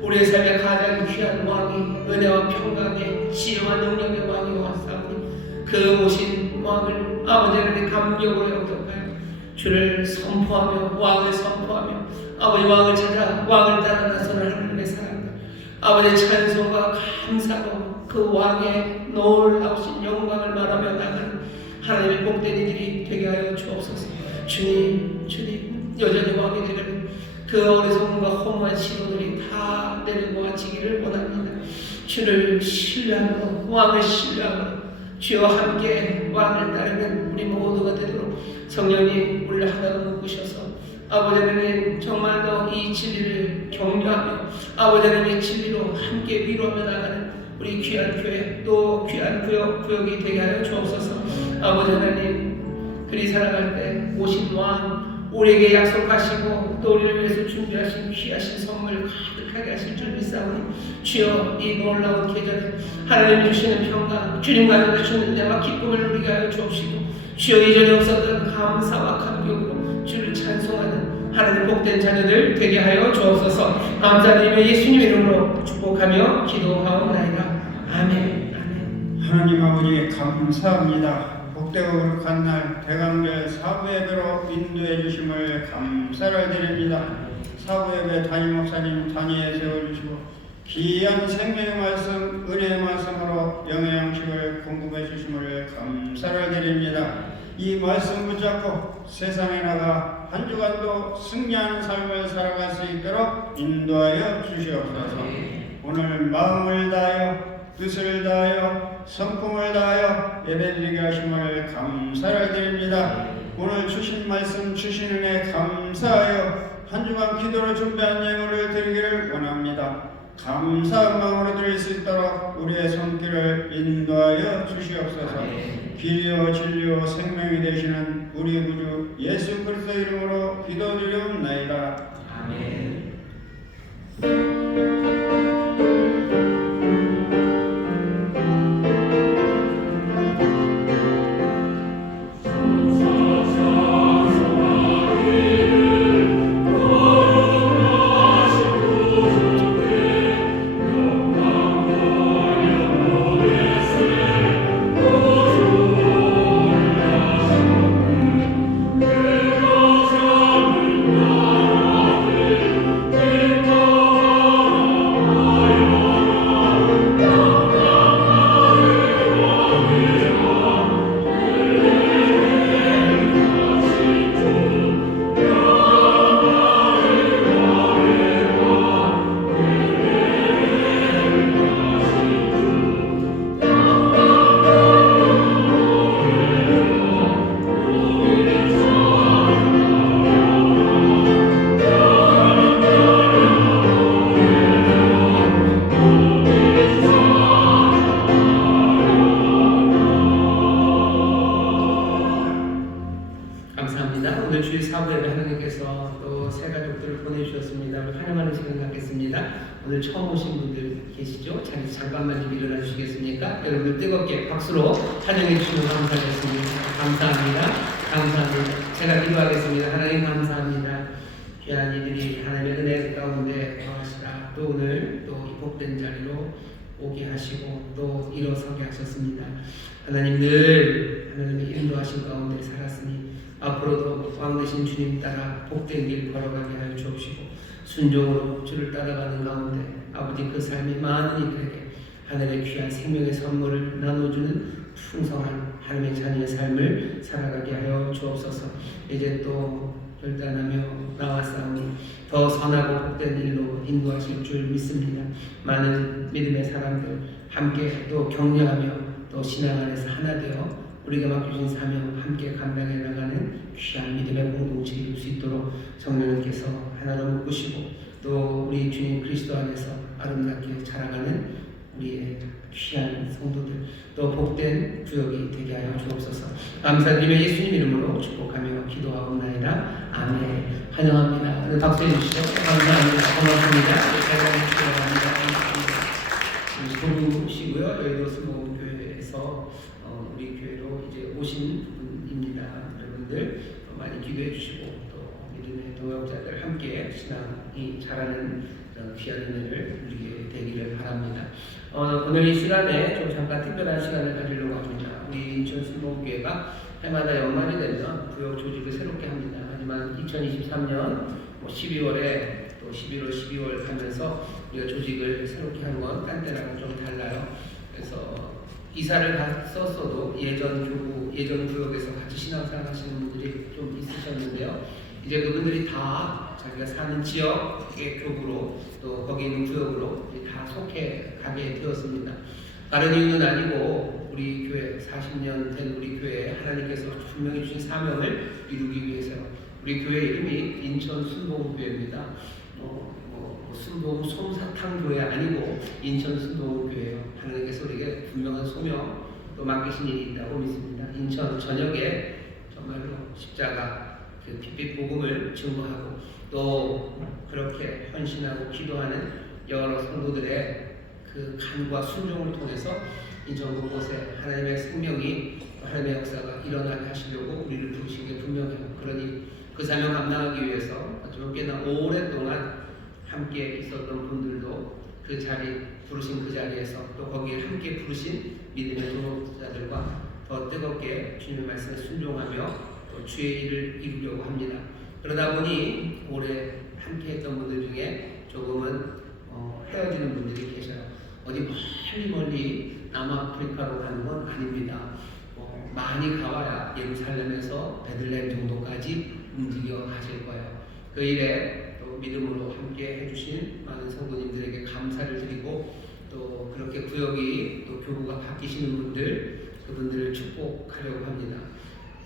우리의 삶에 가장 귀한 왕이, 은혜와 평강의 지혜와 능력의 왕이 왔사오니 그 오신 왕을 아버지 하나님 감격으로 영접하여 주를 선포하며 왕을 선포하며 아버지 왕을 찾아 왕을 따라 나서는 하나님의 사람들, 아버지의 찬송과 감사로 그 왕의 놀라우신 영광을 말하며 나가는 하나님의 복된 이들이 되게 하여 주옵소서. 주님, 주님, 여전히 왕이 되는 그 어리석음과 허무한 시도들이 다 내려놓아지기를 원합니다. 주를 신뢰하고 왕을 신뢰하고 주와 함께 왕을 따르는 우리 모두가 되도록 성령님 우리를 하나로 묶으셔서 아버지 하나님 정말로 이 진리를 격려하며 아버지 하나님의 진리로 함께 위로하며 나가는 우리 귀한 교회 또 귀한 구역이 되게 하여 주옵소서. 아버지 하나님 그리 살아갈 때 오신 왕 우리에게 약속하시고 또 우리를 위해서 준비하신 귀하신 선물 가득하게 하실 줄 믿사오니 주여 이 놀라운 계절에 하나님 주시는 평강 주님과 주시는 은혜와 기쁨을 누리게 하여 주옵시고 주여 이전에 없었던 감사와 감격으로 주를 찬송하는 하나님 복된 자녀들 되게 하여 주옵소서. 감사드리며 예수님 이름으로 축복하며 기도하옵나이다. 아멘. 아멘. 하나님 아버지 감사합니다. 복되고 거룩한 날 대강절 사부예배로 인도해 주심을 감사를 드립니다. 사부예배 담임 목사님 단위에 세워주시고 귀한 생명의 말씀 은혜의 말씀으로 영의 양식을 공급해 주심을 감사를 드립니다. 이 말씀 붙잡고 세상에 나가 한 주간도 승리하는 삶을 살아갈 수 있도록 인도하여 주시옵소서. 오늘 마음을 다하여 뜻을 다하여 성품을 다하여 예배드리게 하심을 감사를 드립니다. 오늘 주신 말씀 주신 은혜 감사하여 한 주간 기도로 준비한 예물을 드리기를 원합니다. 감사한 마음으로 드릴 수 있도록 우리의 손길을 인도하여 주시옵소서. 길이요 진리요 생명이 되시는 우리 구주 예수 그리스도 이름으로 기도드리옵나이다. 아멘. 감사합니다. 오늘 주일 사부예배 하나님께서 또 새 가족들을 보내주셨습니다. 우리 환영하는 시간 갖겠습니다. 오늘 처음 오신 분들 계시죠? 자리 잠깐만 좀 일어나 주시겠습니까? 여러분들 뜨겁게 박수로 환영해 주시면 감사하겠습니다. 감사합니다. 감사합니다. 제가 기도하겠습니다. 하나님 감사합니다. 귀한 이들이 하나님의 은혜 가운데 거하시라. 또 오늘 또 이 복된 자리로 오게 하시고 또 일어서게 하셨습니다. 하나님 늘 하나님의 인도하신 가운데 살았으니 앞으로도 왕 되신 주님 따라 복된 길 걸어가게 하여 주옵시고 순종으로 주를 따라가는 가운데 아버지 그 삶이 많은 이들에게 하늘의 귀한 생명의 선물을 나눠주는 풍성한 하나님의 자녀의 삶을 살아가게 하여 주옵소서. 이제 또 결단하며 나왔사오니 더 선하고 복된 일로 인도하실 줄 믿습니다. 많은 믿음의 사람들 함께 또 격려하며 또 신앙 안에서 하나 되어 우리가 맡겨주신 사명 함께 감당해 나가는 귀한 믿음의 공동체 이룰 수 있도록 성령님께서 하나로 묶으시고 또 우리 주님 그리스도 안에서 아름답게 자라가는 우리의 귀한 성도들 또 복된 구역이 되게 하여 주옵소서. 감사드리며 예수님 이름으로 축복하며 기도하옵나이다. 아멘. 환영합니다. 네, 박수 해주시죠. 감사합니다. 고맙습니다. 부부시고요. 여의도 수목교회에서 우리 교회로 이제 오신 분입니다. 여러분들 많이 기도해 주시고 또 믿음의 동역자들 함께 신앙이 자라는 귀한 은혜를 누리게 되기를 바랍니다. 오늘 이 시간에 좀 잠깐 특별한 시간을 가지려고 합니다. 우리 인천 순복교회가 해마다 연말이 되면 구역 조직을 새롭게 합니다. 하지만 2023년 12월에 또 11월, 12월 가면서 우리가 조직을 새롭게 하는 건 딴 때랑은 좀 달라요. 그래서 이사를 갔었어도 예전 교구, 예전 구역에서 같이 신앙생활 하시는 분들이 좀 있으셨는데요. 이제 그분들이 다 자기가 사는 지역의 교구로 또 거기 있는 구역으로 다 속해 가게 되었습니다. 다른 이유는 아니고 우리 교회 40년 된 우리 교회에 하나님께서 분명히 주신 사명을 이루기 위해서요. 우리 교회 이름이 인천 순복음교회입니다. 순복음 솜사탕 교회 아니고 인천 순복음교회예요. 하나님께서 우리에게 분명한 소명 또 맡기신 일이 있다고 믿습니다. 인천 전역에 정말로 십자가 그 빛빛 복음을 증거하고 또 그렇게 헌신하고 기도하는 여러 성도들의 그 간과 순종을 통해서 인천 곳곳에 하나님의 생명이 하나님의 역사가 일어나게 하시려고 우리를 부르신 게 분명해요. 그러니 그 사명 감당하기 위해서 좀 꽤나 오랫동안 함께 있었던 분들도 그 자리 부르신 그 자리에서 또 거기에 함께 부르신 믿음의 동역자들과 더 뜨겁게 주님의 말씀에 순종하며 또 주의 일을 이루려고 합니다. 그러다 보니 올해 함께 했던 분들 중에 조금은 헤어지는 분들이 계셔요. 어디 멀리 남아프리카로 가는 건 아닙니다. 많이 가봐야 예루살렘에서 베들레헴 정도까지 움직여 가실 거예요. 그 일에 또 믿음으로 함께 해주신 많은 성도님들에게 감사를 드리고 또 그렇게 구역이 또 교구가 바뀌시는 분들 그분들을 축복하려고 합니다.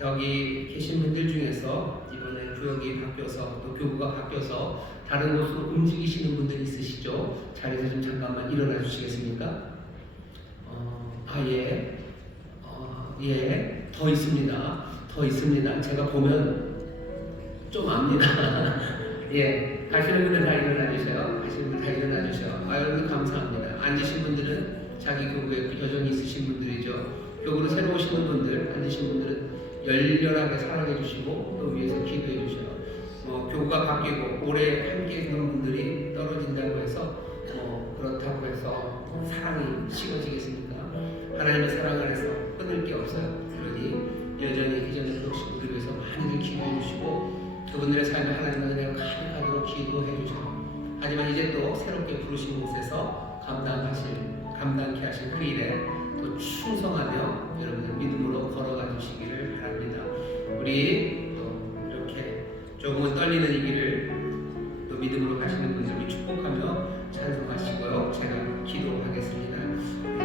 여기 계신 분들 중에서 이번에 구역이 바뀌어서 또 교구가 바뀌어서 다른 곳으로 움직이시는 분들 있으시죠? 자리에서 좀 잠깐만 일어나 주시겠습니까? 예, 더 있습니다. 더 있습니다. 제가 보면 좀 압니다. 예, 가시는 분들 다 일어나 주세요. 가시는 분들 다 일어나 주세요. 여러분 감사합니다. 앉으신 분들은 자기 교구에 여전히 있으신 분들이죠. 교구로 새로 오시는 분들, 앉으신 분들은 열렬하게 사랑해 주시고 또 위해서 기도해 주셔요. 교구가 바뀌고 오래 함께 있는 분들이 떨어진다고 해서 그렇다고 해서 사랑이 식어지겠습니까? 하나님의 사랑 안에서 끊을 게 없어요. 그러니 여전히 이전에 오신 분들 위해서 많이들 기도해 주시고 그분들의 삶에 하나님의 은혜가 가득하도록 기도해 주셔요. 하지만 이제 또 새롭게 부르신 곳에서 감당케 하실 그 일에 또 충성하며 여러분들 믿음으로 걸어가 주시기를 바랍니다. 우리 또 이렇게 조금은 떨리는 이 길을 또 믿음으로 가시는 분들 우리 축복하며 찬송하시고요. 제가 기도하겠습니다.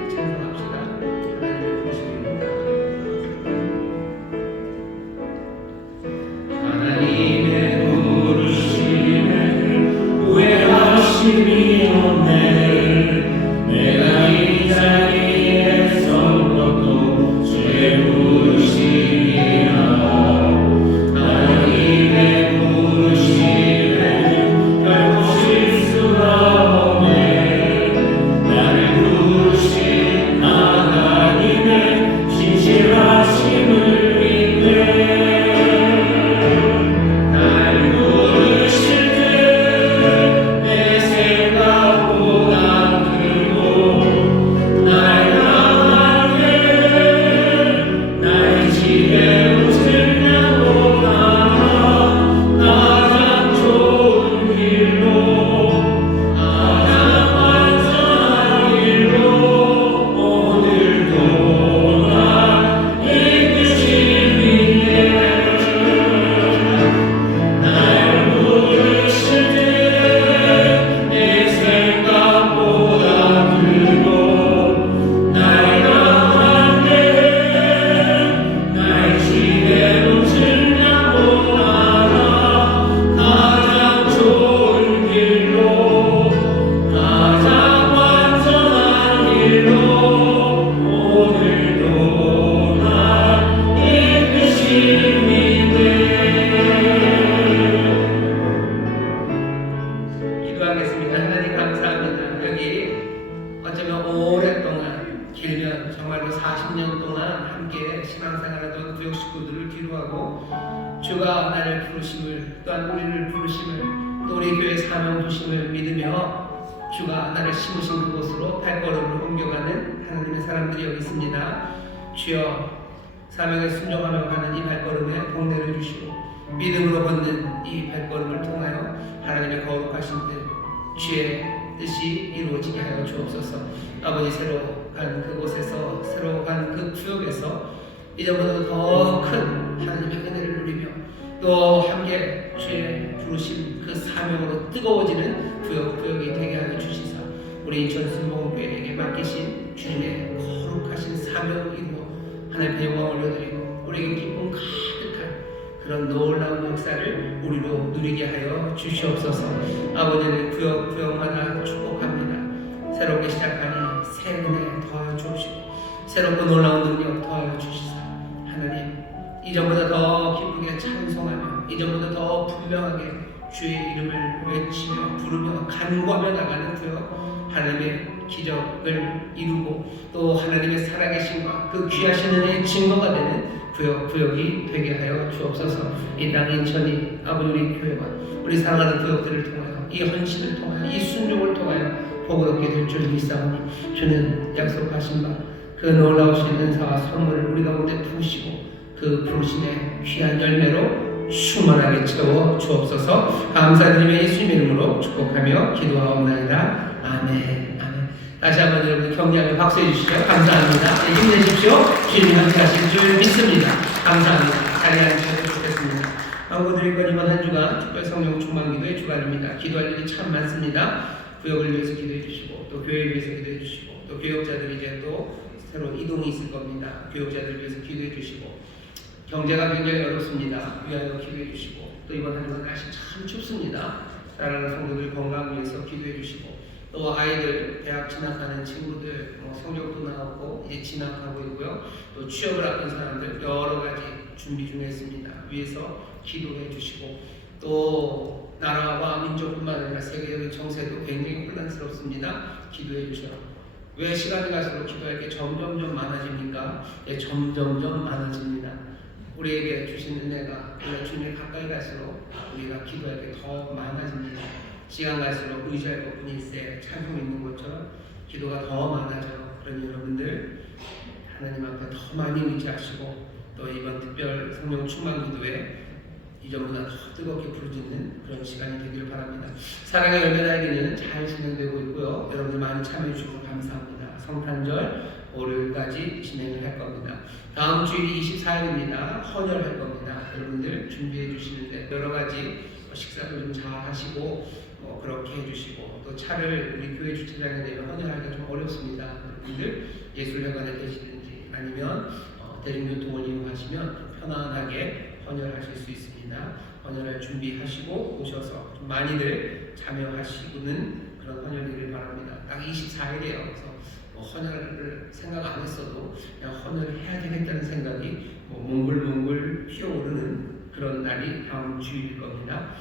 찬송합시다. 하나님의 부르심입니다. 하나님의 부르심에 후회하심이 없네. 내가 이 자리에 선 것도 주의 부르심이라. 하나님의 부르심에는 결코 실수가 없네. 나를 부르신 하나님의 진실하심을 믿네. 날 부르실 때 내 생각 기도하겠습니다. 하나님 감사합니다. 여기 어쩌면 오랫동안 길면 정말로 40년 동안 함께 신앙생활하던 구역 식구들을 기도하고 주가 나를 부르심을 또한 우리를 부르심을 또 우리 교회 사명 부심을 믿으며 주가 나를 심으신 그곳으로 발걸음을 옮겨가는 하나님의 사람들이 여기 있습니다. 주여 사명에 순종하며 가는 이 발걸음에 복내를 주시고 믿음으로 걷는 이 발걸음을 통하여 하나님의 거룩하신 뜻 주의 뜻이 이루어지게 하여 주옵소서. 아버지 새로 간 그곳에서 새로 간 그 구역에서 이전보다 더 큰 하나님의 은혜를 누리며 또 함께 주의 부르심 그 사명으로 뜨거워지는 구역이 되게 하여 주시사 우리 인천 순복음교회에게 맡기신 주님의 거룩하신 사명을 이루어 하나님의 영광을 올려드리고 우리에게 기쁨 가득한 그런 놀라운 역사를 우리로 누리게 하여 주시옵소서. 아버지를 구역마다 축복합니다. 새롭게 시작하니 새 은혜 더하여 주옵시고 새롭고 놀라운 능력 더하여 주시사 하나님 이전보다 더 기쁘게 찬송하며 이전보다 더 분명하게 주의 이름을 외치며 부르며 간구하며 나가는 구역 하나님의 기적을 이루고 또 하나님의 살아계심과 그 귀하신 은혜의 증거가 되는 구역이 되게 하여 주옵소서. 이 땅 인천이 아버지 우리 교회와 우리 사랑하는 구역들을 통하여 이 헌신을 통하여 이 순종을 통하여 복을 얻게 될 줄 믿사오니 주는 약속하신 바 그 놀라우신 은사와 선물을 우리 가운데 부으시고 그 부르심의 귀한 열매로 충만하게 채워 주옵소서. 감사드리며 예수님 이름으로 축복하며 기도하옵나이다. 아멘. 아멘. 다시 한번 여러분 격려하며 박수해 주시죠. 감사합니다. 네, 힘내십시오. 주님이 함께 하실 줄 믿습니다. 감사합니다. 자리에 앉으셔도 좋겠습니다. 광고드릴 건 이번 한 주간 특별 성령 충만 기도의 주간입니다. 기도할 일이 참 많습니다. 구역을 위해서 기도해 주시고 또 교회를 위해서 기도해 주시고 또 교역자들이 이제 또 새로운 이동이 있을 겁니다. 교역자들을 위해서 기도해 주시고 경제가 굉장히 어렵습니다. 위하여 기도해 주시고 또 이번 한 주간 날씨 참 춥습니다. 사랑하는 성도들 건강 위해서 기도해 주시고 또 아이들 대학 진학하는 친구들 성적도 나왔고 이제 진학하고 있고요. 또 취업을 앞둔 사람들 여러 가지 준비 중에 있습니다. 위해서 기도해 주시고 또 나라와 민족뿐만 아니라 세계적인 정세도 굉장히 혼란스럽습니다. 기도해 주셔요. 왜 시간이 갈수록 기도할 게 점점점 많아집니까? 네, 점점점 많아집니다. 우리에게 주신 은혜가 우리가 주님에 가까이 갈수록 우리가 기도할 게 더 많아집니다. 시간 갈수록 의지할 것뿐일세 찬송 있는 것처럼 기도가 더 많아져요. 그러니 여러분들 하나님 앞에 더 많이 의지하시고 또 이번 특별 성령 충만 기도에 이전보다 더 뜨겁게 부르짖는 그런 시간이 되기를 바랍니다. 사랑의 열매 달기는 잘 진행되고 있고요. 여러분들 많이 참여해 주셔서 감사합니다. 성탄절 월요일까지 진행을 할 겁니다. 다음 주일이 24일입니다. 헌혈할 겁니다. 여러분들 준비해 주시는데 여러 가지 식사도 좀 잘 하시고 그렇게 해주시고 또 차를 우리 교회 주차장에 내면 헌혈하기가 좀 어렵습니다. 여러분들 예술회관에 계시든지 아니면 대중교통을 이용하시면 좀 편안하게 헌혈하실 수 있습니다. 헌혈을 준비하시고 오셔서 좀 많이들 참여하시고는 그런 헌혈이길 바랍니다. 딱 24일이에요. 그래서 헌혈을 생각 안 했어도 그냥 헌혈을 해야 되겠다는 생각이 몽글몽글 피어오르는 그런 날이 다음 주일일 겁니다.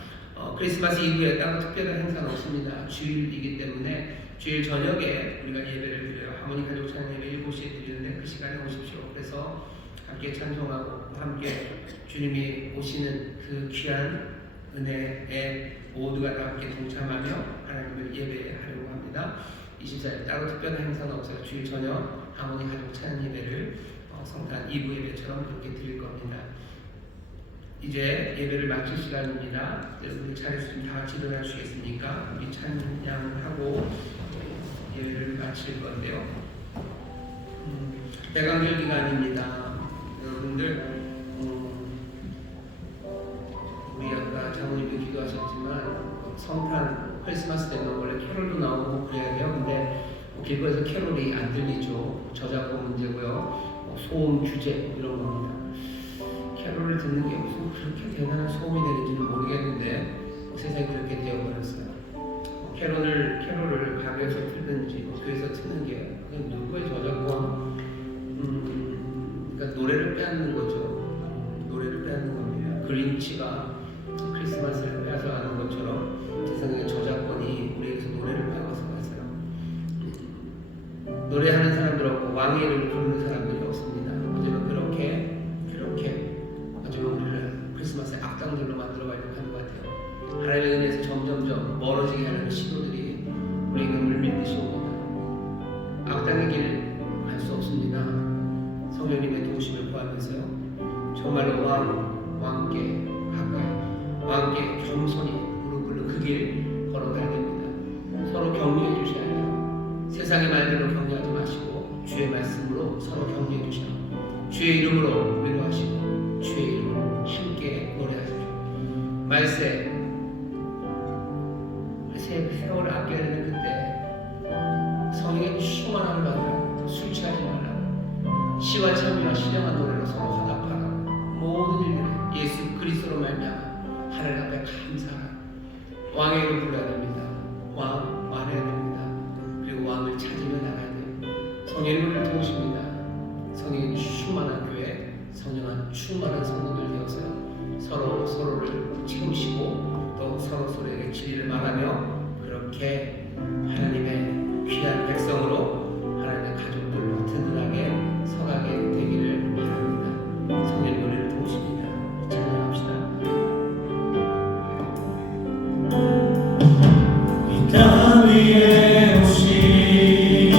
크리스마스 이후에 따로 특별한 행사는 없습니다. 주일이기 때문에 주일 저녁에 우리가 예배를 드려요. 하모니 가족 찬양 예배 7시에 드리는데 그 시간에 오십시오. 그래서 함께 찬송하고 함께 주님이 오시는 그 귀한 은혜에 모두가 다 함께 동참하며 하나님을 예배하려고 합니다. 24일 따로 특별한 행사는 없어요. 주일 저녁 하모니 가족 찬양 예배를 성탄 2부 예배처럼 그렇게 드릴 겁니다. 이제 예배를 마칠 시간입니다. 여러분들 차례에서 좀 다 같이 일어나 주시겠습니까? 우리 찬양을 하고 예배를 마칠 건데요. 대강절 기간입니다. 여러분들 우리 아까 장로님도 기도하셨지만 성탄 크리스마스 되면 원래 캐롤도 나오고 그래야 돼요. 근데 길거리에서 캐롤이 안 들리죠. 저작권 문제고요. 소음 규제 이런 겁니다. 캐롤을 듣는 게 무슨 그렇게 대단한 소음이 되는지는 모르겠는데 세상이 그렇게 되어버렸어요. 캐롤을 가게에서 틀든지 교회에서 트는 게 그냥 누구의 저작권 그러니까 노래를 빼앗는 거죠. 노래를 빼앗는 겁니다. 그린치가 크리스마스를 빼앗아가는 것처럼 세상에 저작권이 우리 왕의 이름을 부르는 사람들이 없습니다. 어쩌면 그렇게 어쩌면 우리를 크리스마스의 악당들로 만들어가려고 하는 것 같아요. 하나님의 은혜에서 점점점 멀어지게 하는 시도들이 우리에게 물밀듯이 옵니다. 악당의 길 갈 수 없습니다. 성령님의 도우심을 구하면서요, 정말로 왕께 가까이, 왕께 겸손히 무릎 꿇는 그 길 걸어가야 됩니다. 서로 격려해 주셔야 돼요. 세상의 말대로 격려하지 마시고 주의 말씀으로 서로 격려해 주셔. 주의 이름으로 위로하시고 주의 이름으로 함께 노래하십시오. 말세 세월을 아껴야 되는 그때 성령의 충만함을 받으라. 술 취하지 말라. 시와 참미와 신령한 노래로 서로 화답하라. 모든 일들에 예수 그리스도로 말미암아 하늘 앞에 감사하라. 왕의 이름 불러야 됩니다. 왕 말해야 됩니다. 그리고 왕을 찾으며 나가야 돼요. 성령님을 도우십니다. 성령님 충만한 교회, 성령한 충만한 성도들 되어서요, 서로를 채우시고 또 서로에게 진리를 말하며 그렇게 하나님의 귀한 백성으로 하나님의 가족들로 든든하게 서가게 되기를 바랍니다. 성령님 우리를 도우십니다. 찬양합시다. 땅 위에 오신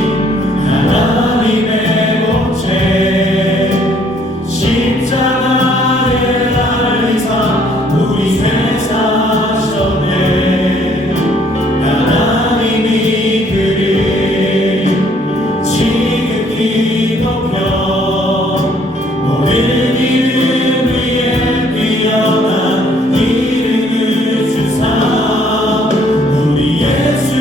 하나님의 본체 십자가에 달리사 우리 죄 사셨네. 하나님이 그를 지극히 높여 모든 이름 위에 뛰어난 이름을 주사 우리 예수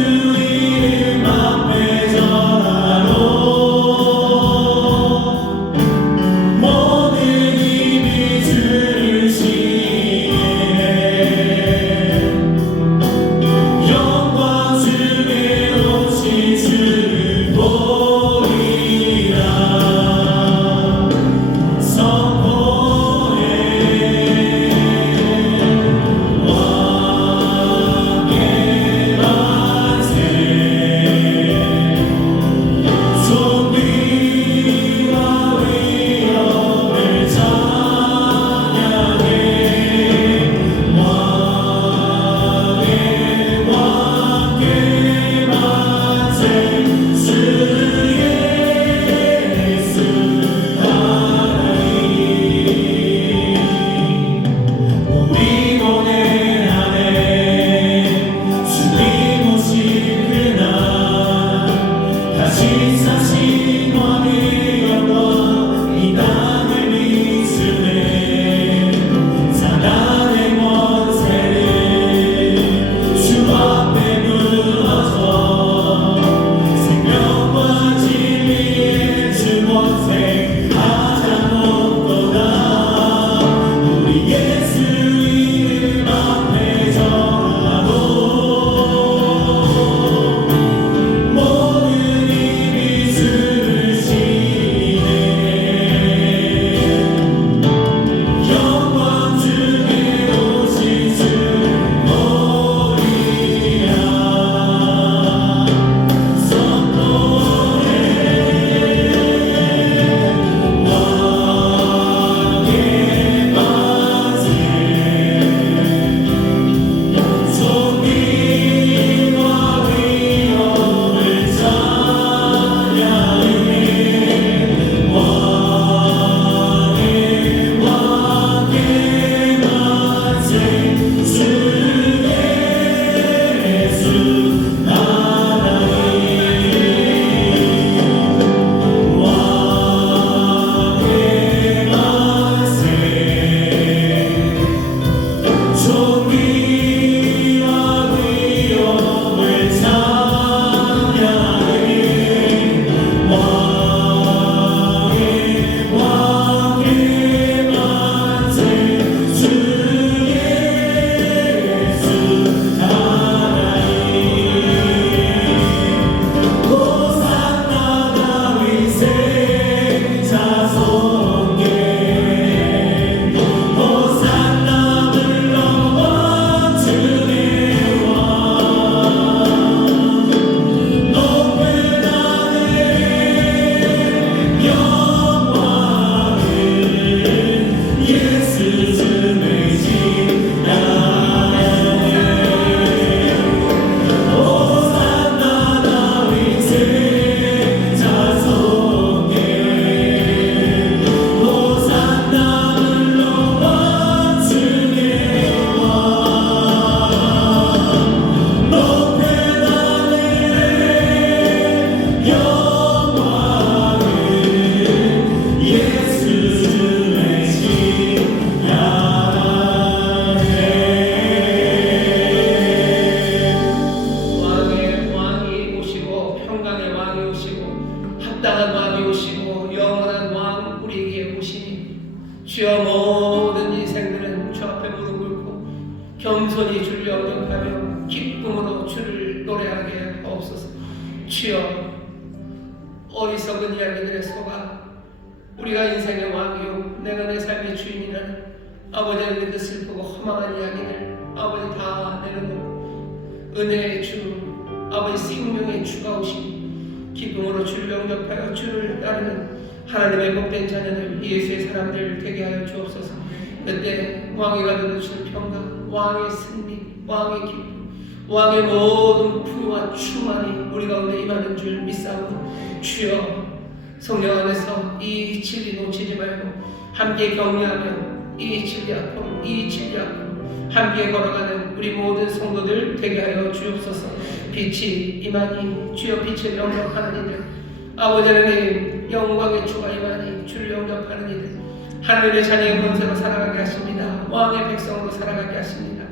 주여, 어리석은 이야기들에 속아 우리가 인생의 왕이요 내가 내 삶의 주인이라는 아버지 하나님의 그 슬프고 허망한 이야기들 아버지 다 내려놓고 은혜의 주 아버지 생명의 주가 오시니 기쁨으로 주를 영접하여 주를 따르는 하나님의 복된 자녀들 예수의 사람들 되게 하여 주옵소서. 그때 왕이 가져오시는 평강, 왕의 승리, 왕의 기쁨, 왕의 모든 부와 충만이 우리 가운데 임하는 줄 믿사오니 주여, 성령 안에서 이 진리 놓치지 말고 함께 격려하며 이 진리 앞으로 함께 걸어가는 우리 모든 성도들 되게 하여 주옵소서. 빛이 임하니 주여, 빛을 영접하는 이들 아버지 하나님 영광의 주가 임하니 주를 영접하는 이들 하늘의 자녀의 권세로 살아가게 하십니다. 왕의 백성으로 살아가게 하십니다.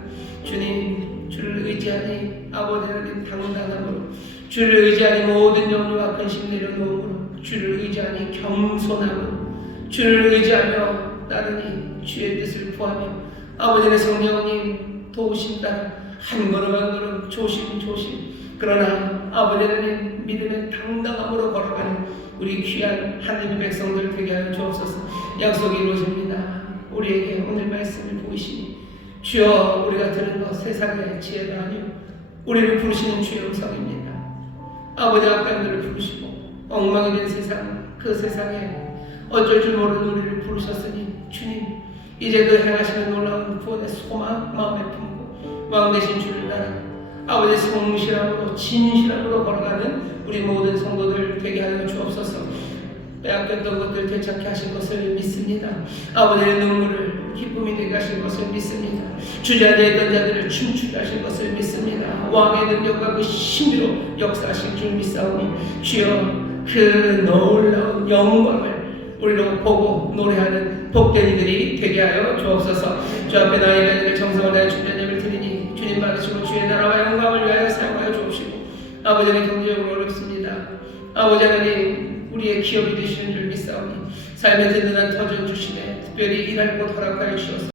주님, 주를 의지하니 아버지 하나님 당당함으로, 주를 의지하니 모든 염려와 근심 내려놓음으로, 주를 의지하니 겸손함으로, 주를 의지하며 따르니 주의 뜻을 구하며 아버지의 성령님 도우심 따라 한 걸음 한 걸음 조심조심 그러나 아버지 하나님 믿음의 당당함으로 걸어가는 우리 귀한 하나님의 백성들 되게 하여 주옵소서. 약속이 이루어집니다. 우리에게 오늘 말씀을 보이시니 주여, 우리가 들은 것 세상의 지혜가 아니요 우리를 부르시는 주의 음성입니다. 아버지 악단들을 부르시고 엉망이 된 세상, 그 세상에 어쩔 줄 모르는 우리를 부르셨으니 주님, 이제 그 행하시는 놀라운 구원의 소망 마음에 품고 왕 되신 주를 따라 아버지 성실함으로 진실함으로 걸어가는 우리 모든 성도들 되게 하여 주옵소서. 빼앗겼던 것들 되찾게 하실 것을 믿습니다. 아버지의 눈물을 기쁨이 되게 하실 것을 믿습니다. 주저앉아있던 자들을 춤추게 하실 것을 믿습니다. 왕의 능력과 그 신비로 역사하실 줄 믿사오니 주여, 그 놀라운 영광을 우리로 보고 노래하는 복된 이들이 되게 하여 주옵소서. 주 앞에 나의 이들을 정성을 다해 주님 예배를 드리니 주님 받으시고 주의 나라와 영광을 위하여 사용하여 주옵시고 아버지는 경제적으로 어렵습니다. 아버지 하나님 우리의 기업이 되시는 줄 믿사오니 삶의 든든한 터전 주시되 특별히 일할 곳 허락하여 주셔서